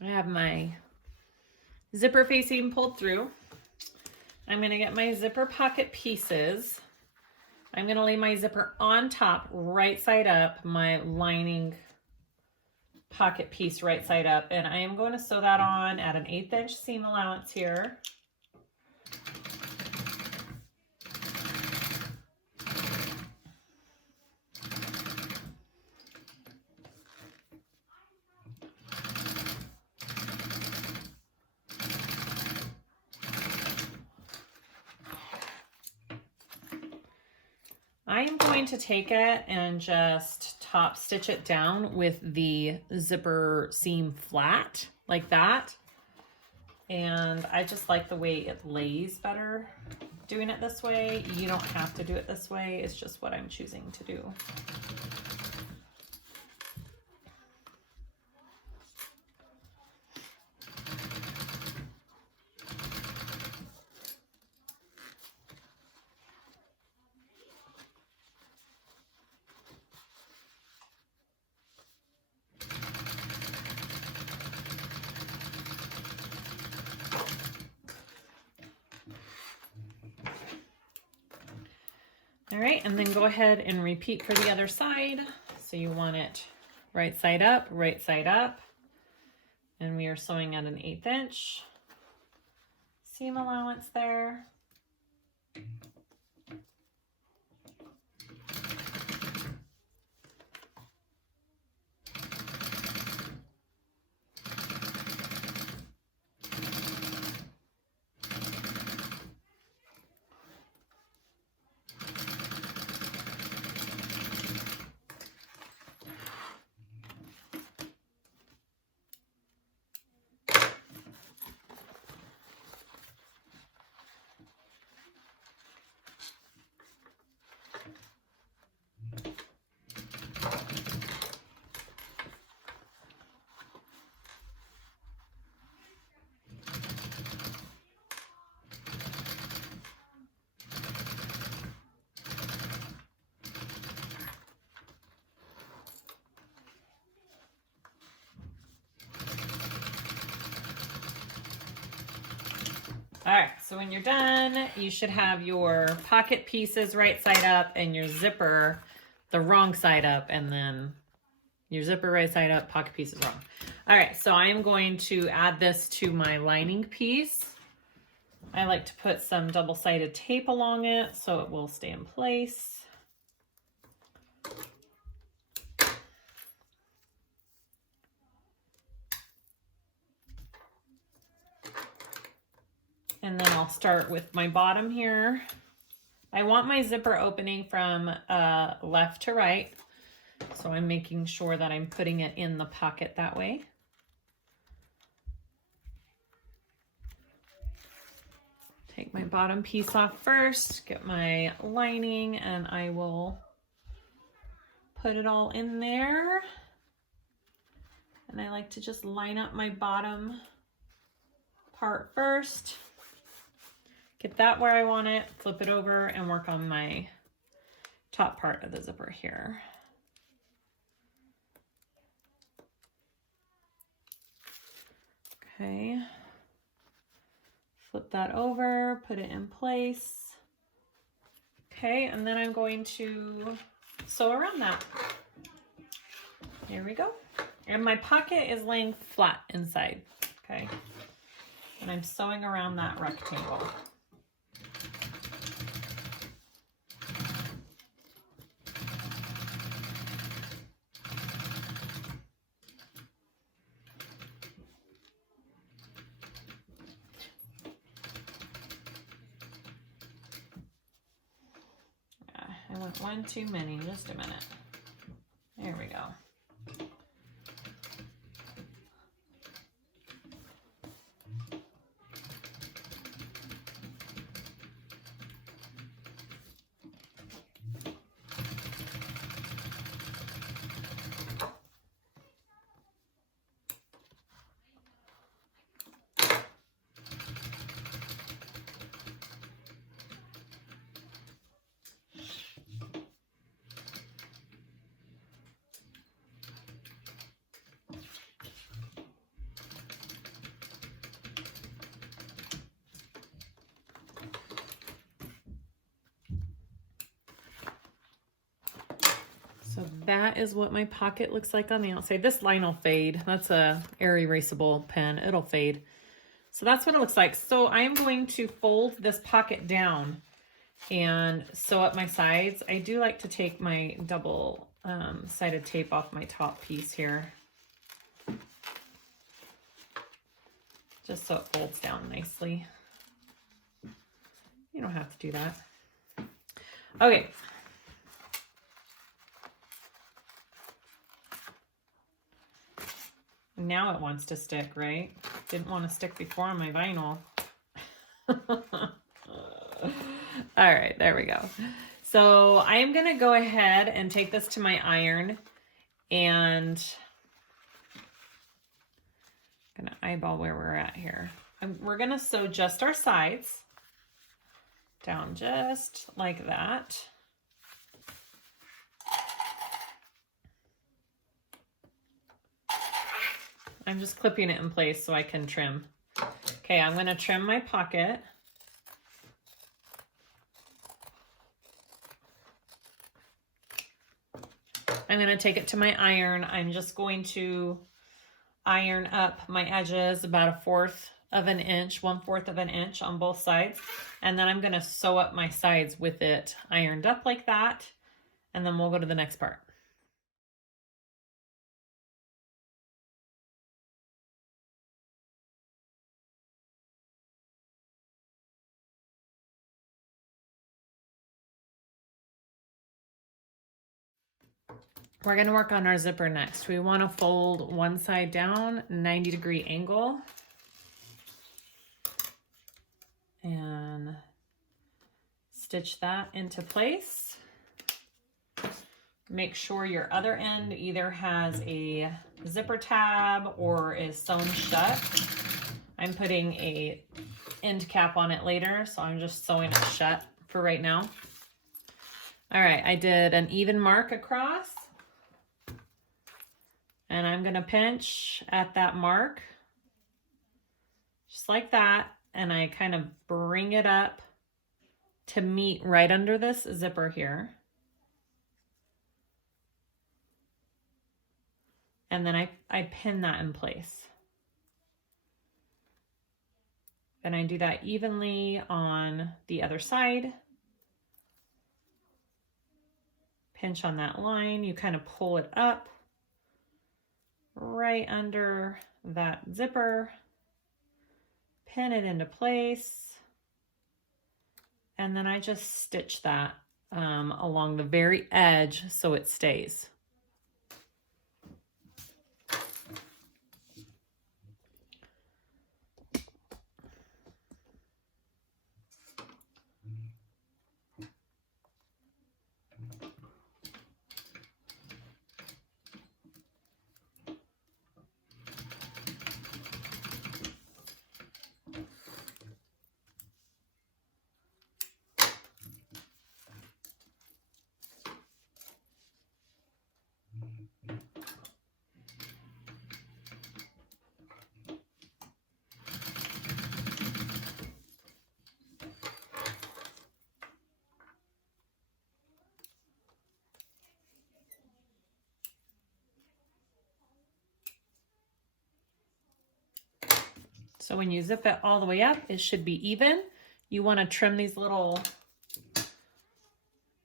I have my zipper facing pulled through. I'm gonna get my zipper pocket pieces. I'm gonna lay my zipper on top, right side up, my lining pocket piece right side up, and I am going to sew that on at an 1/8 inch seam allowance here. I am going to take it and just top stitch it down with the zipper seam flat like that. And I just like the way it lays better. doing it this way. You don't have to do it this way. It's just what I'm choosing to do. All right, and then go ahead and repeat for the other side. So you want it right side up, and we are sewing at an 1/8 inch seam allowance there. All right, so when you're done, you should have your pocket pieces right side up and your zipper the wrong side up, and then your zipper right side up, pocket pieces wrong. All right, so I am going to add this to my lining piece. I like to put some double-sided tape along it so it will stay in place. And then I'll start with my bottom here. I want my zipper opening from left to right. So I'm making sure that I'm putting it in the pocket that way. Take my bottom piece off first, get my lining, and I will put it all in there. And I like to just line up my bottom part first. Get that where I want it, flip it over, and work on my top part of the zipper here. Okay. Flip that over, put it in place. Okay, and then I'm going to sew around that. Here we go. And my pocket is laying flat inside, okay? And I'm sewing around that rectangle. I went one too many, just a minute. There we go. So that is what my pocket looks like on the outside. This line will fade. That's a air erasable pen. It'll fade. So that's what it looks like. So I'm going to fold this pocket down and sew up my sides. I do like to take my double sided tape off my top piece here, just so it folds down nicely. You don't have to do that. Okay. Now it wants to stick, right? Didn't want to stick before on my vinyl. All right, there we go. So I am gonna go ahead and take this to my iron and I'm gonna eyeball where we're at here. We're gonna sew just our sides down just like that. I'm just clipping it in place so I can trim. Okay, I'm gonna trim my pocket. I'm gonna take it to my iron. I'm just going to iron up my edges about 1/4 of an inch, 1/4 of an inch on both sides. And then I'm gonna sew up my sides with it ironed up like that. And then we'll go to the next part. We're going to work on our zipper next. We want to fold one side down, 90-degree angle. And stitch that into place. Make sure your other end either has a zipper tab or is sewn shut. I'm putting a end cap on it later, so I'm just sewing it shut for right now. All right, I did an even mark across. And I'm gonna pinch at that mark, just like that. And I kind of bring it up to meet right under this zipper here. And then I pin that in place. And I do that evenly on the other side. Pinch on that line, you kind of pull it up right under that zipper, pin it into place, and then I just stitch that along the very edge so it stays. So when you zip it all the way up, it should be even. You want to trim these little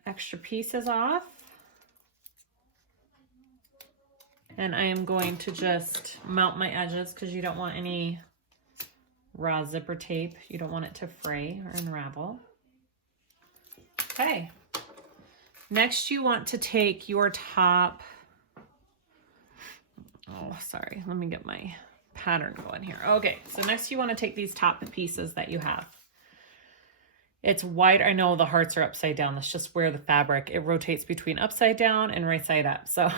extra pieces off. And I am going to just mount my edges because you don't want any raw zipper tape. You don't want it to fray or unravel. Okay. Next, you want to take your top. Oh, sorry. Let me get my pattern going here. Okay, so next you want to take these top pieces that you have. It's wide. I know the hearts are upside down. That's just where the fabric, it rotates between upside down and right side up. So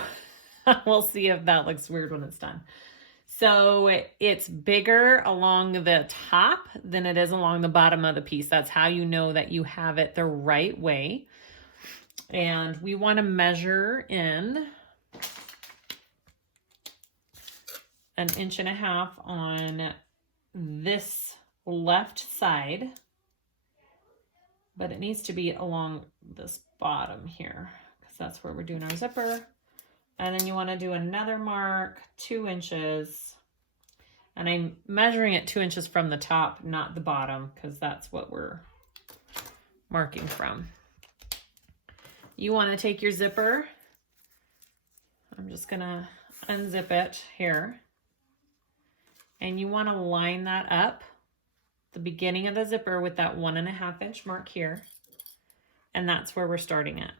we'll see if that looks weird when it's done. So it's bigger along the top than it is along the bottom of the piece. That's how you know that you have it the right way. And we want to measure in 1.5 inches on this left side, but it needs to be along this bottom here because that's where we're doing our zipper. And then you want to do another mark, 2 inches, and I'm measuring it 2 inches from the top, not the bottom, because that's what we're marking from. You want to take your zipper. I'm just gonna unzip it here. And you want to line that up, the beginning of the zipper with that 1.5 inch mark here. And that's where we're starting at.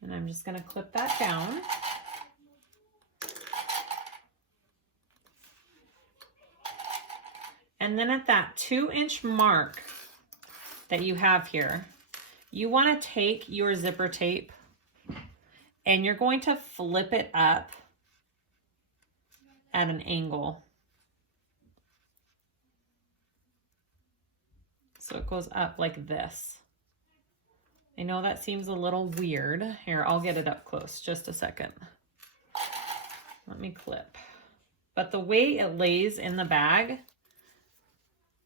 And I'm just going to clip that down. And then at that 2-inch mark that you have here, you want to take your zipper tape and you're going to flip it up at an angle. So it goes up like this. I know that seems a little weird. Here, I'll get it up close, just a second. Let me clip. But the way it lays in the bag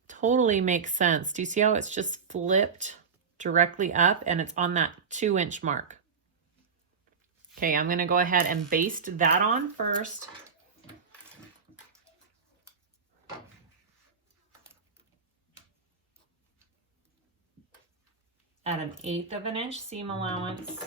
totally makes sense. Do you see how it's just flipped directly up and it's on that 2-inch mark? Okay, I'm gonna go ahead and baste that on first. At an 1/8 of an inch seam allowance.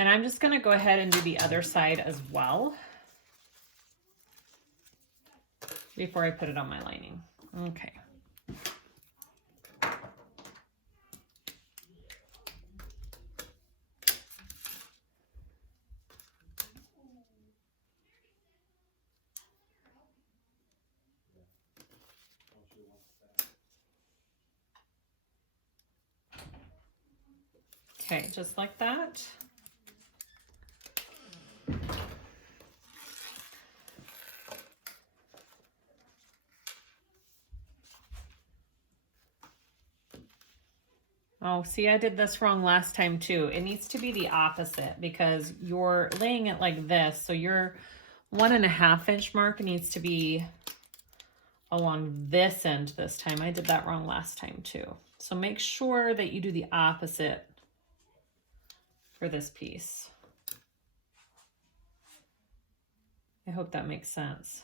And I'm just going to go ahead and do the other side as well before I put it on my lining. Okay. Okay, just like that. Oh, see, I did this wrong last time too. It needs to be the opposite because you're laying it like this. So your 1.5 inch mark needs to be along this end this time. I did that wrong last time too. So make sure that you do the opposite for this piece. I hope that makes sense.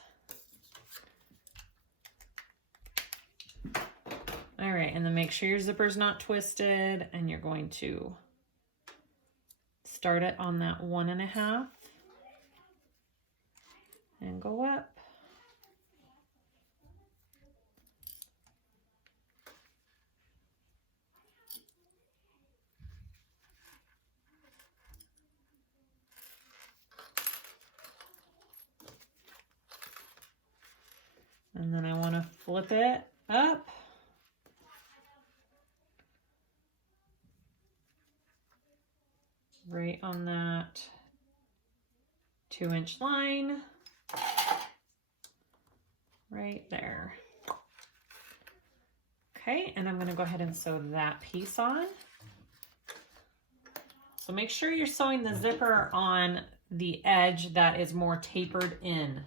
All right, and then make sure your zipper's not twisted, and you're going to start it on that 1.5 and go up. And then I want to flip it up. Right on that 2-inch line. Right there. Okay, and I'm going to go ahead and sew that piece on. So make sure you're sewing the zipper on the edge that is more tapered in.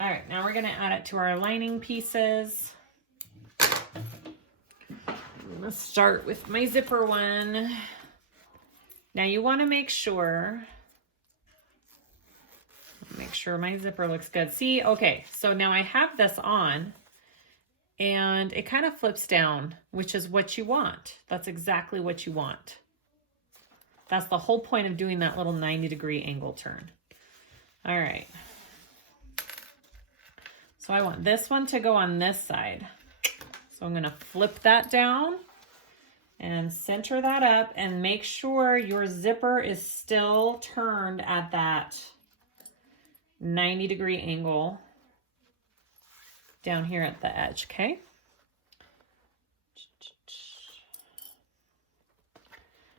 All right, now we're going to add it to our lining pieces. I'm going to start with my zipper one. Now you want to make sure my zipper looks good. See, okay, so now I have this on and it kind of flips down, which is what you want. That's exactly what you want. That's the whole point of doing that little 90-degree angle turn. All right. So I want this one to go on this side. So I'm going to flip that down and center that up and make sure your zipper is still turned at that 90-degree angle down here at the edge, okay?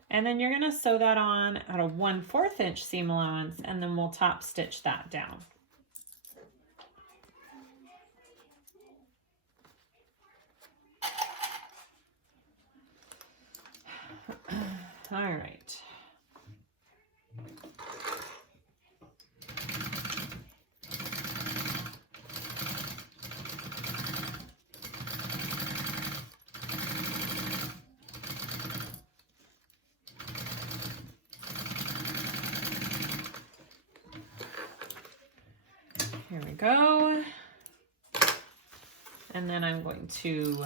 And then you're going to sew that on at a 1/4 inch seam allowance, and then we'll top stitch that down. All right. Here we go. And then I'm going to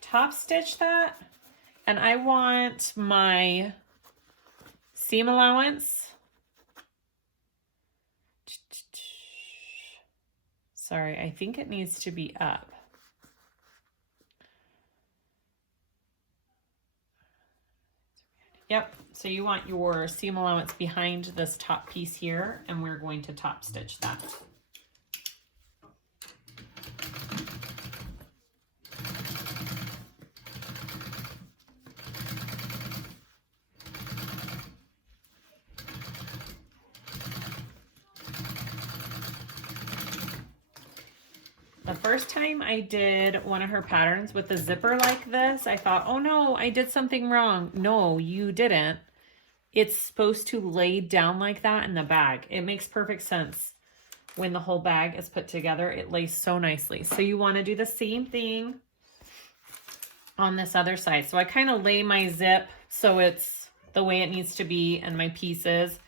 top stitch that. And I want my seam allowance. Sorry, I think it needs to be up. Yep, so you want your seam allowance behind this top piece here, and we're going to top stitch that. The first time I did one of her patterns with the zipper like this, I thought, oh no, I did something wrong. No, you didn't. It's supposed to lay down like that in the bag. It makes perfect sense when the whole bag is put together. It lays so nicely. So you want to do the same thing on this other side. So I kind of lay my zip so it's the way it needs to be and my pieces.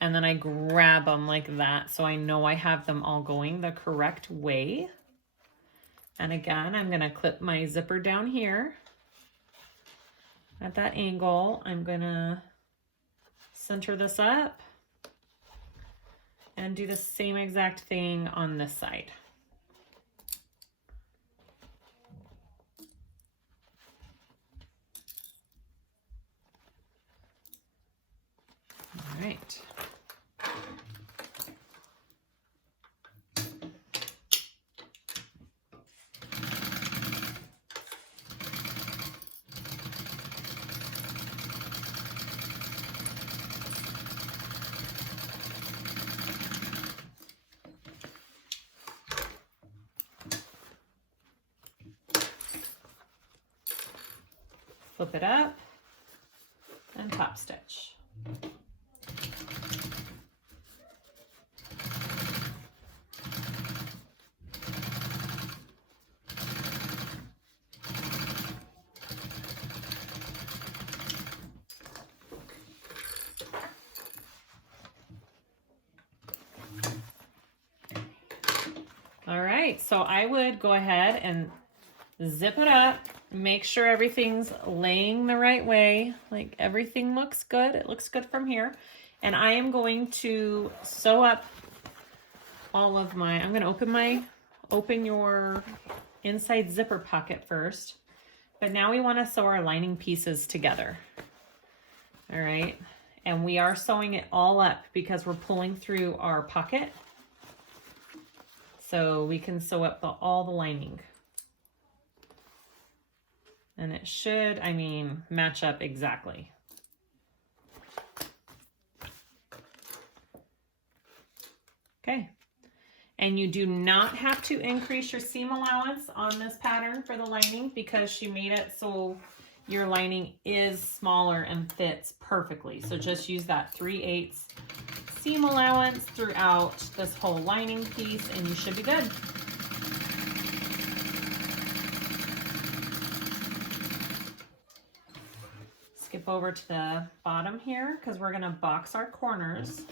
And then I grab them like that. So I know I have them all going the correct way. And again, I'm going to clip my zipper down here at that angle. I'm going to center this up and do the same exact thing on this side. All right. Flip it up and top stitch. All right, so I would go ahead and zip it up. Make sure everything's laying the right way. Like everything looks good. It looks good from here. And I am going to sew up all of my, I'm going to open your inside zipper pocket first. But now we want to sew our lining pieces together. All right. And we are sewing it all up because we're pulling through our pocket. So we can sew up all the lining. And it should, I mean, match up exactly. Okay. And you do not have to increase your seam allowance on this pattern for the lining because she made it so your lining is smaller and fits perfectly. So just use that 3/8 seam allowance throughout this whole lining piece and you should be good. Skip over to the bottom here because we're going to box our corners.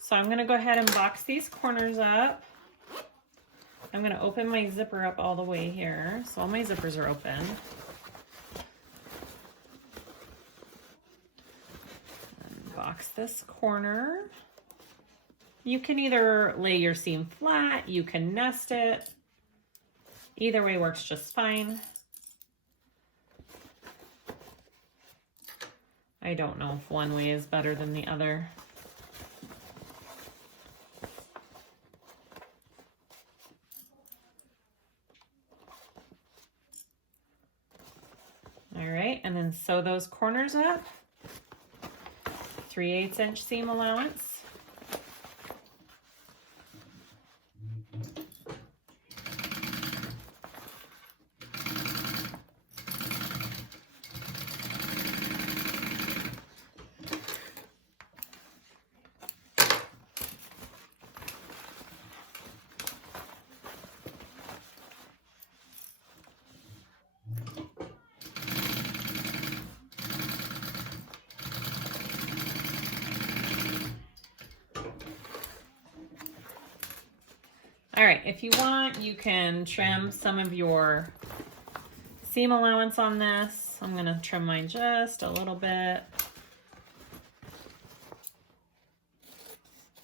So I'm going to go ahead and box these corners up. I'm going to open my zipper up all the way here. So all my zippers are open. And box this corner. You can either lay your seam flat, you can nest it. Either way works just fine. I don't know if one way is better than the other. All right, and then sew those corners up. 3/8 inch seam allowance. All right, if you want, you can trim some of your seam allowance on this. I'm gonna trim mine just a little bit.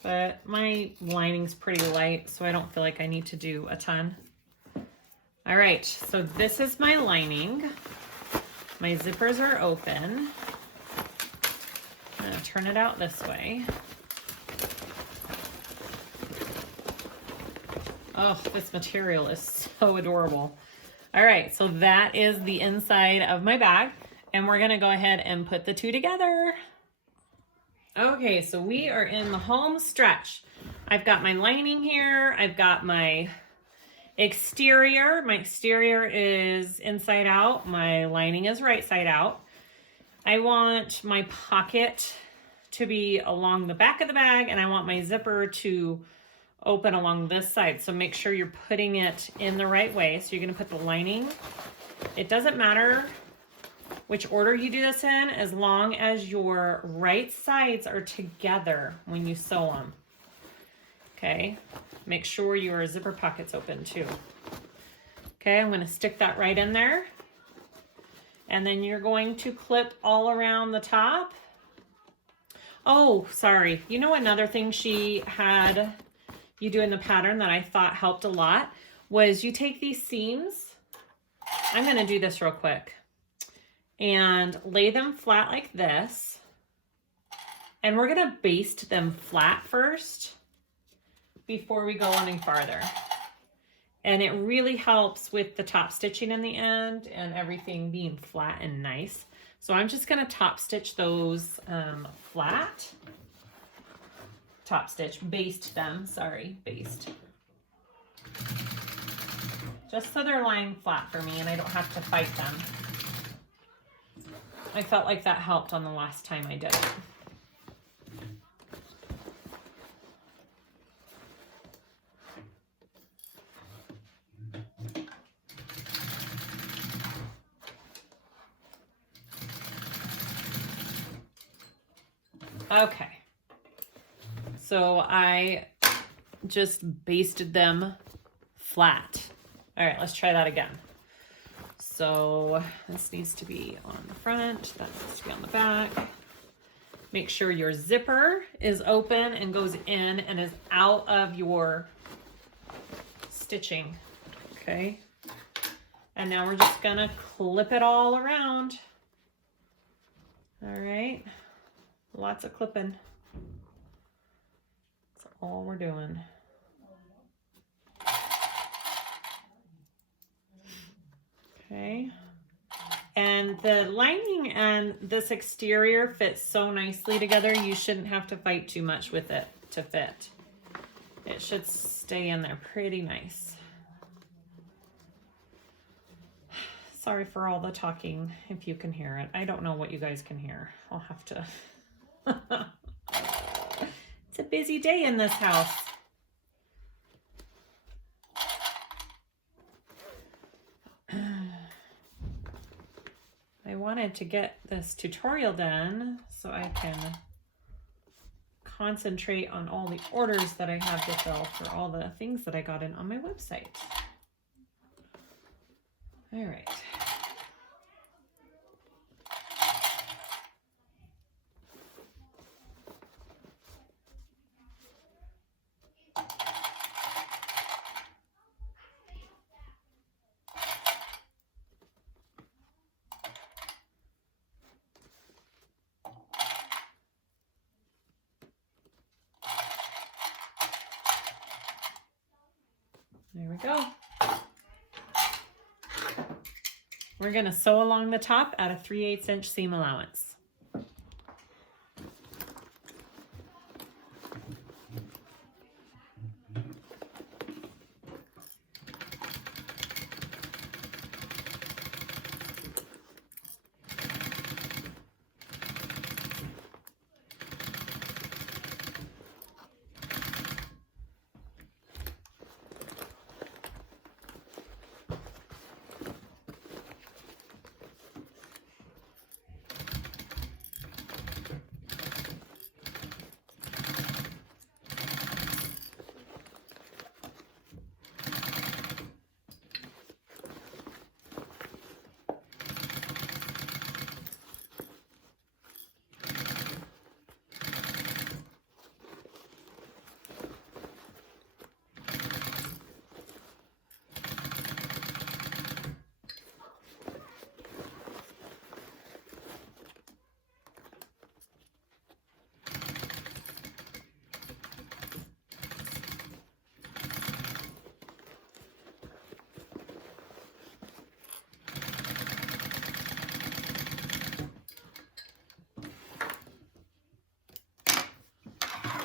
But my lining's pretty light, so I don't feel like I need to do a ton. All right, so this is my lining. My zippers are open. I'm gonna turn it out this way. Oh, this material is so adorable. All right, so that is the inside of my bag, and we're gonna go ahead and put the two together. Okay, so we are in the home stretch. I've got my lining here. I've got my exterior. My exterior is inside out. My lining is right side out. I want my pocket to be along the back of the bag, and I want my zipper to open along this side. So make sure you're putting it in the right way. So you're gonna put the lining. It doesn't matter which order you do this in, as long as your right sides are together when you sew them. Okay, make sure your zipper pocket's open too. Okay, I'm gonna stick that right in there. And then you're going to clip all around the top. Oh, sorry. You know, another thing she had you do in the pattern that I thought helped a lot was you take these seams. I'm going to do this real quick and lay them flat like this. And we're going to baste them flat first before we go any farther. And it really helps with the top stitching in the end and everything being flat and nice. So I'm just going to top stitch those flat. Top stitch, baste them, sorry, baste. Just so they're lying flat for me and I don't have to fight them. I felt like that helped on the last time I did it. Okay. So I just basted them flat. All right, let's try that again. So this needs to be on the front, that needs to be on the back. Make sure your zipper is open and goes in and is out of your stitching, okay? And now we're just gonna clip it all around. All right, lots of clipping. All we're doing. Okay. And the lining and this exterior fits so nicely together, you shouldn't have to fight too much with it to fit. It should stay in there pretty nice. Sorry for all the talking, if you can hear it. I don't know what you guys can hear. I'll have to... It's a busy day in this house. I wanted to get this tutorial done so I can concentrate on all the orders that I have to fill for all the things that I got in on my website. All right. There we go. We're going to sew along the top at a 3/8 inch seam allowance.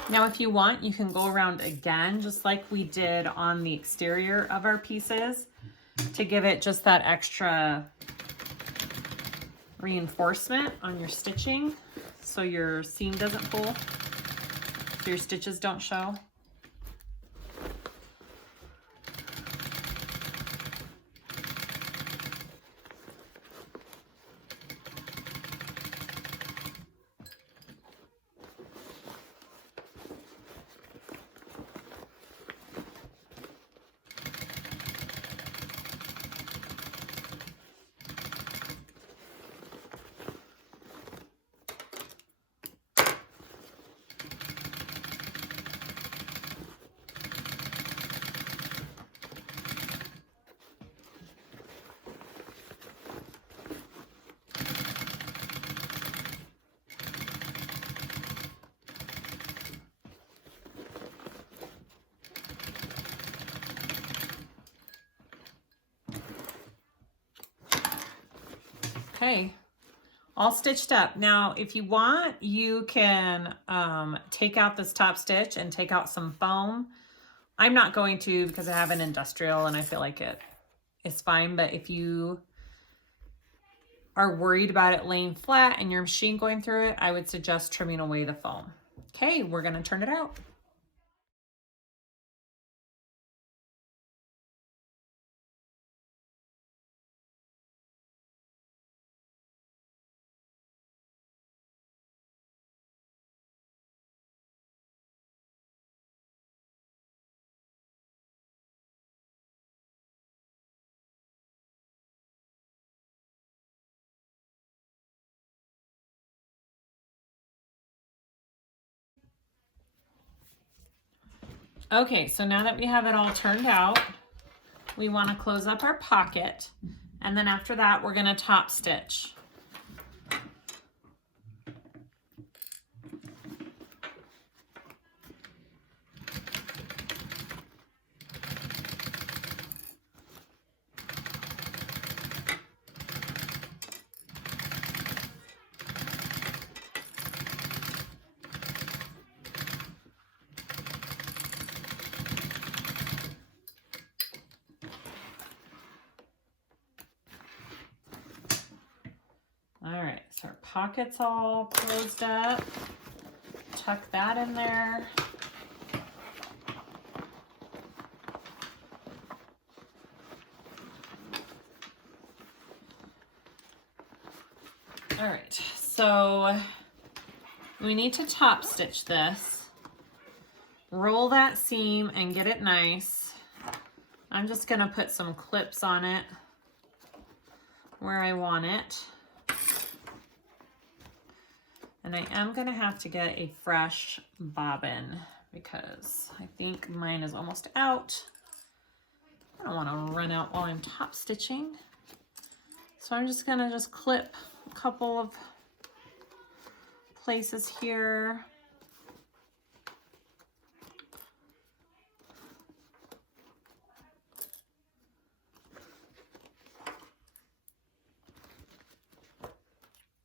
Now, if you want, you can go around again, just like we did on the exterior of our pieces, to give it just that extra reinforcement on your stitching so your seam doesn't pull, so your stitches don't show. Okay, all stitched up. Now, if you want, you can take out this top stitch and take out some foam. I'm not going to because I have an industrial and I feel like it is fine. But if you are worried about it laying flat and your machine going through it, I would suggest trimming away the foam. Okay, we're gonna turn it out. Okay, so now that we have it all turned out, we want to close up our pocket, and then after that we're going to top stitch. All right, so our pocket's all closed up. Tuck that in there. All right, so we need to top stitch this. Roll that seam and get it nice. I'm just gonna put some clips on it where I want it. And I am gonna have to get a fresh bobbin because I think mine is almost out. I don't wanna run out while I'm top stitching. So I'm just gonna clip a couple of places here.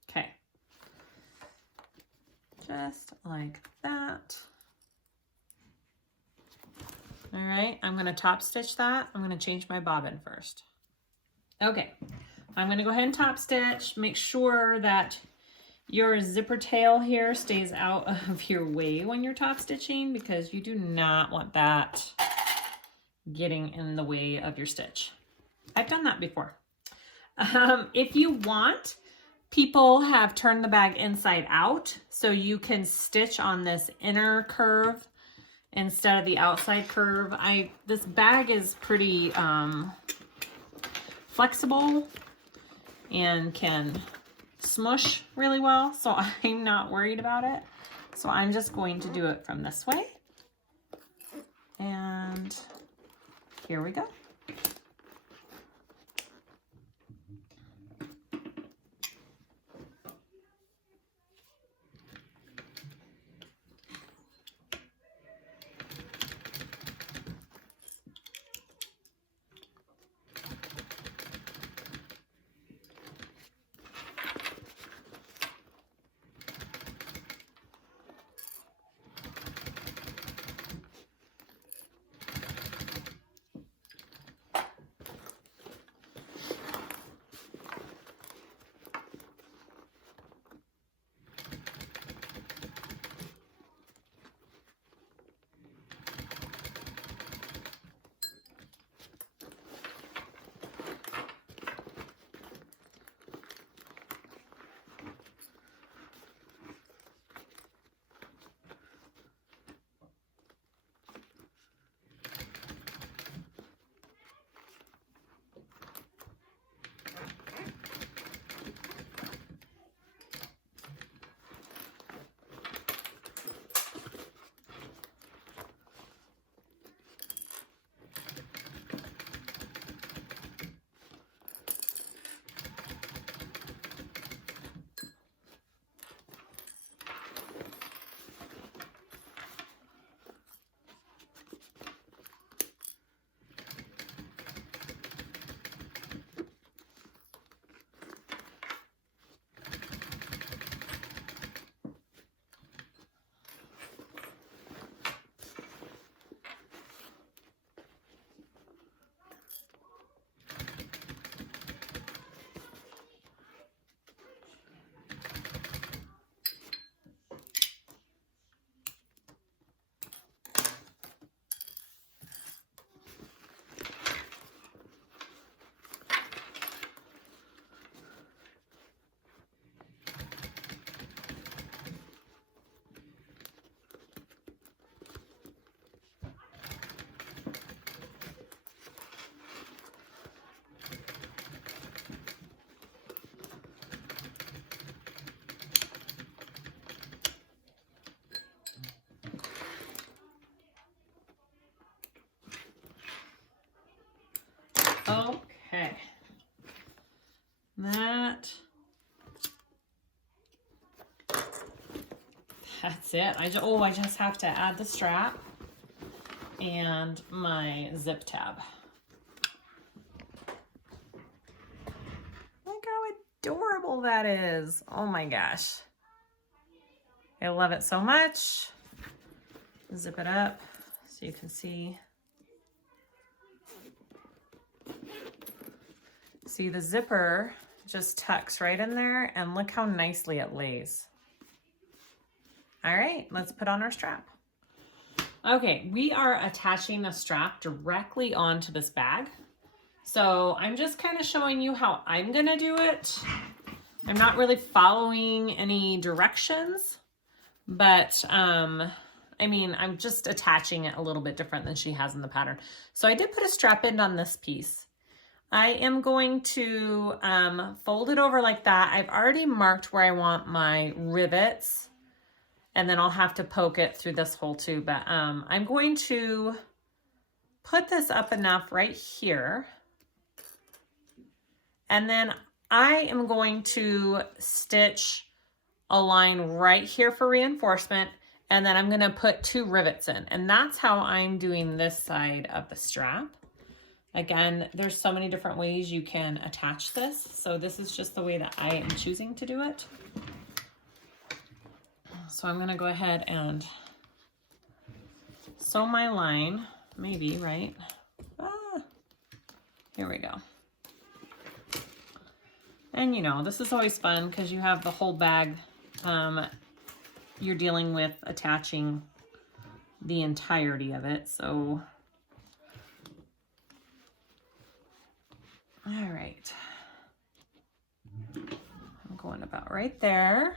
Okay. Just like that. All right, I'm gonna top stitch that. I'm gonna change my bobbin first. Okay, I'm gonna go ahead and top stitch. Make sure that your zipper tail here stays out of your way when you're top stitching because you do not want that getting in the way of your stitch. I've done that before. If you want, people have turned the bag inside out so you can stitch on this inner curve instead of the outside curve. This bag is pretty flexible and can smush really well, so I'm not worried about it. So I'm just going to do it from this way. And here we go. that's it. I just have to add the strap and my zip tab. Look how adorable that is. Oh my gosh. I love it so much. Zip it up so you can see. See, the zipper just tucks right in there, and look how nicely it lays. All right, let's put on our strap. Okay, we are attaching the strap directly onto this bag. So I'm just kind of showing you how I'm gonna do it. I'm not really following any directions, but I mean, I'm just attaching it a little bit different than she has in the pattern. So I did put a strap end on this piece. I am going to fold it over like that. I've already marked where I want my rivets, and then I'll have to poke it through this hole too. But I'm going to put this up enough right here. And then I am going to stitch a line right here for reinforcement. And then I'm gonna put 2 rivets in. And that's how I'm doing this side of the strap. Again, there's so many different ways you can attach this. So this is just the way that I am choosing to do it. So I'm gonna go ahead and sew my line, maybe, right? Here we go. And you know, this is always fun because you have the whole bag. You're dealing with attaching the entirety of it, so. All right. I'm going about right there.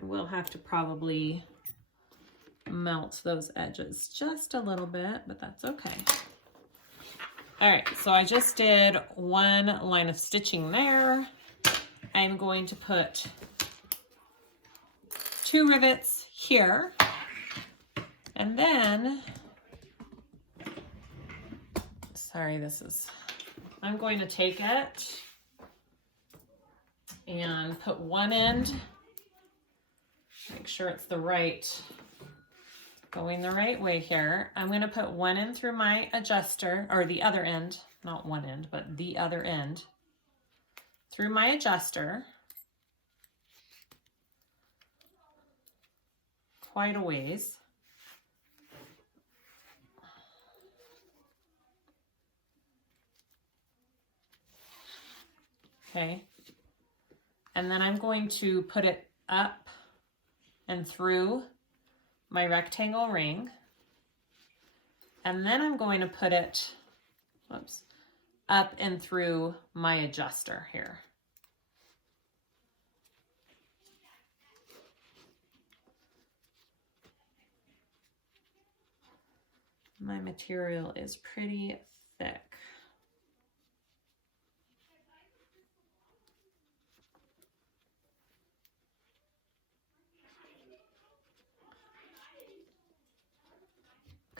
I will have to probably melt those edges just a little bit, but that's okay. All right, so I just did 1 line of stitching there. I'm going to put 2 rivets here, and then, sorry, I'm going to take it and put one end, make sure it's going the right way here. I'm going to put one end through my adjuster, or the other end, not one end, but the other end through my adjuster. Quite a ways. Okay. And then I'm going to put it up and through my rectangle ring, and then I'm going to put it, up and through my adjuster here. My material is pretty thick.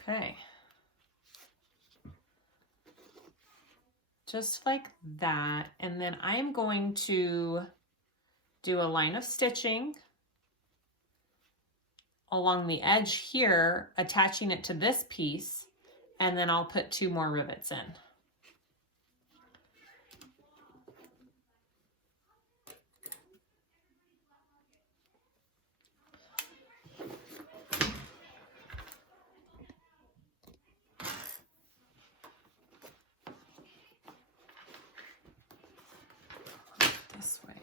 Okay, just like that. And then I'm going to do a line of stitching along the edge here, attaching it to this piece, and then I'll put 2 more rivets in. This way.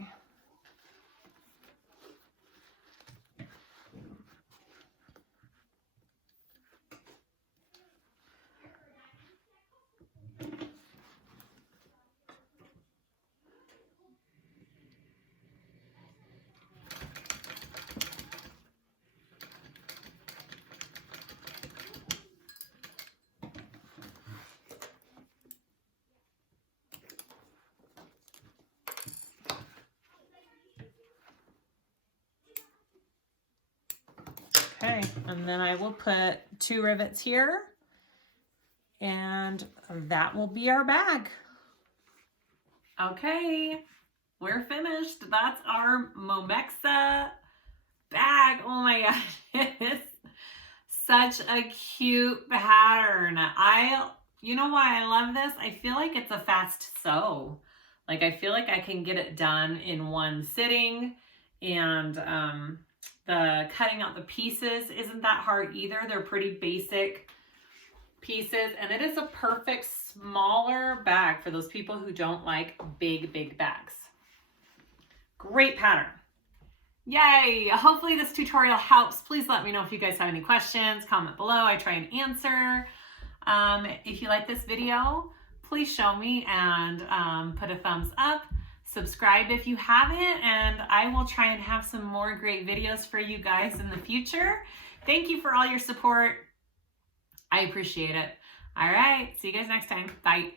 Okay, and then I will put 2 rivets here, and that will be our bag. Okay, we're finished. That's our Momexa bag. Oh my gosh, it's such a cute pattern. You know why I love this? I feel like it's a fast sew. Like I feel like I can get it done in one sitting, and the cutting out the pieces isn't that hard either. They're pretty basic pieces, and it is a perfect smaller bag for those people who don't like big bags. Great pattern. Yay! Hopefully this tutorial helps. Please let me know if you guys have any questions. Comment below. I try and answer. If you like this video, please show me and put a thumbs up. Subscribe if you haven't, and I will try and have some more great videos for you guys in the future. Thank you for all your support. I appreciate it. All right, see you guys next time. Bye.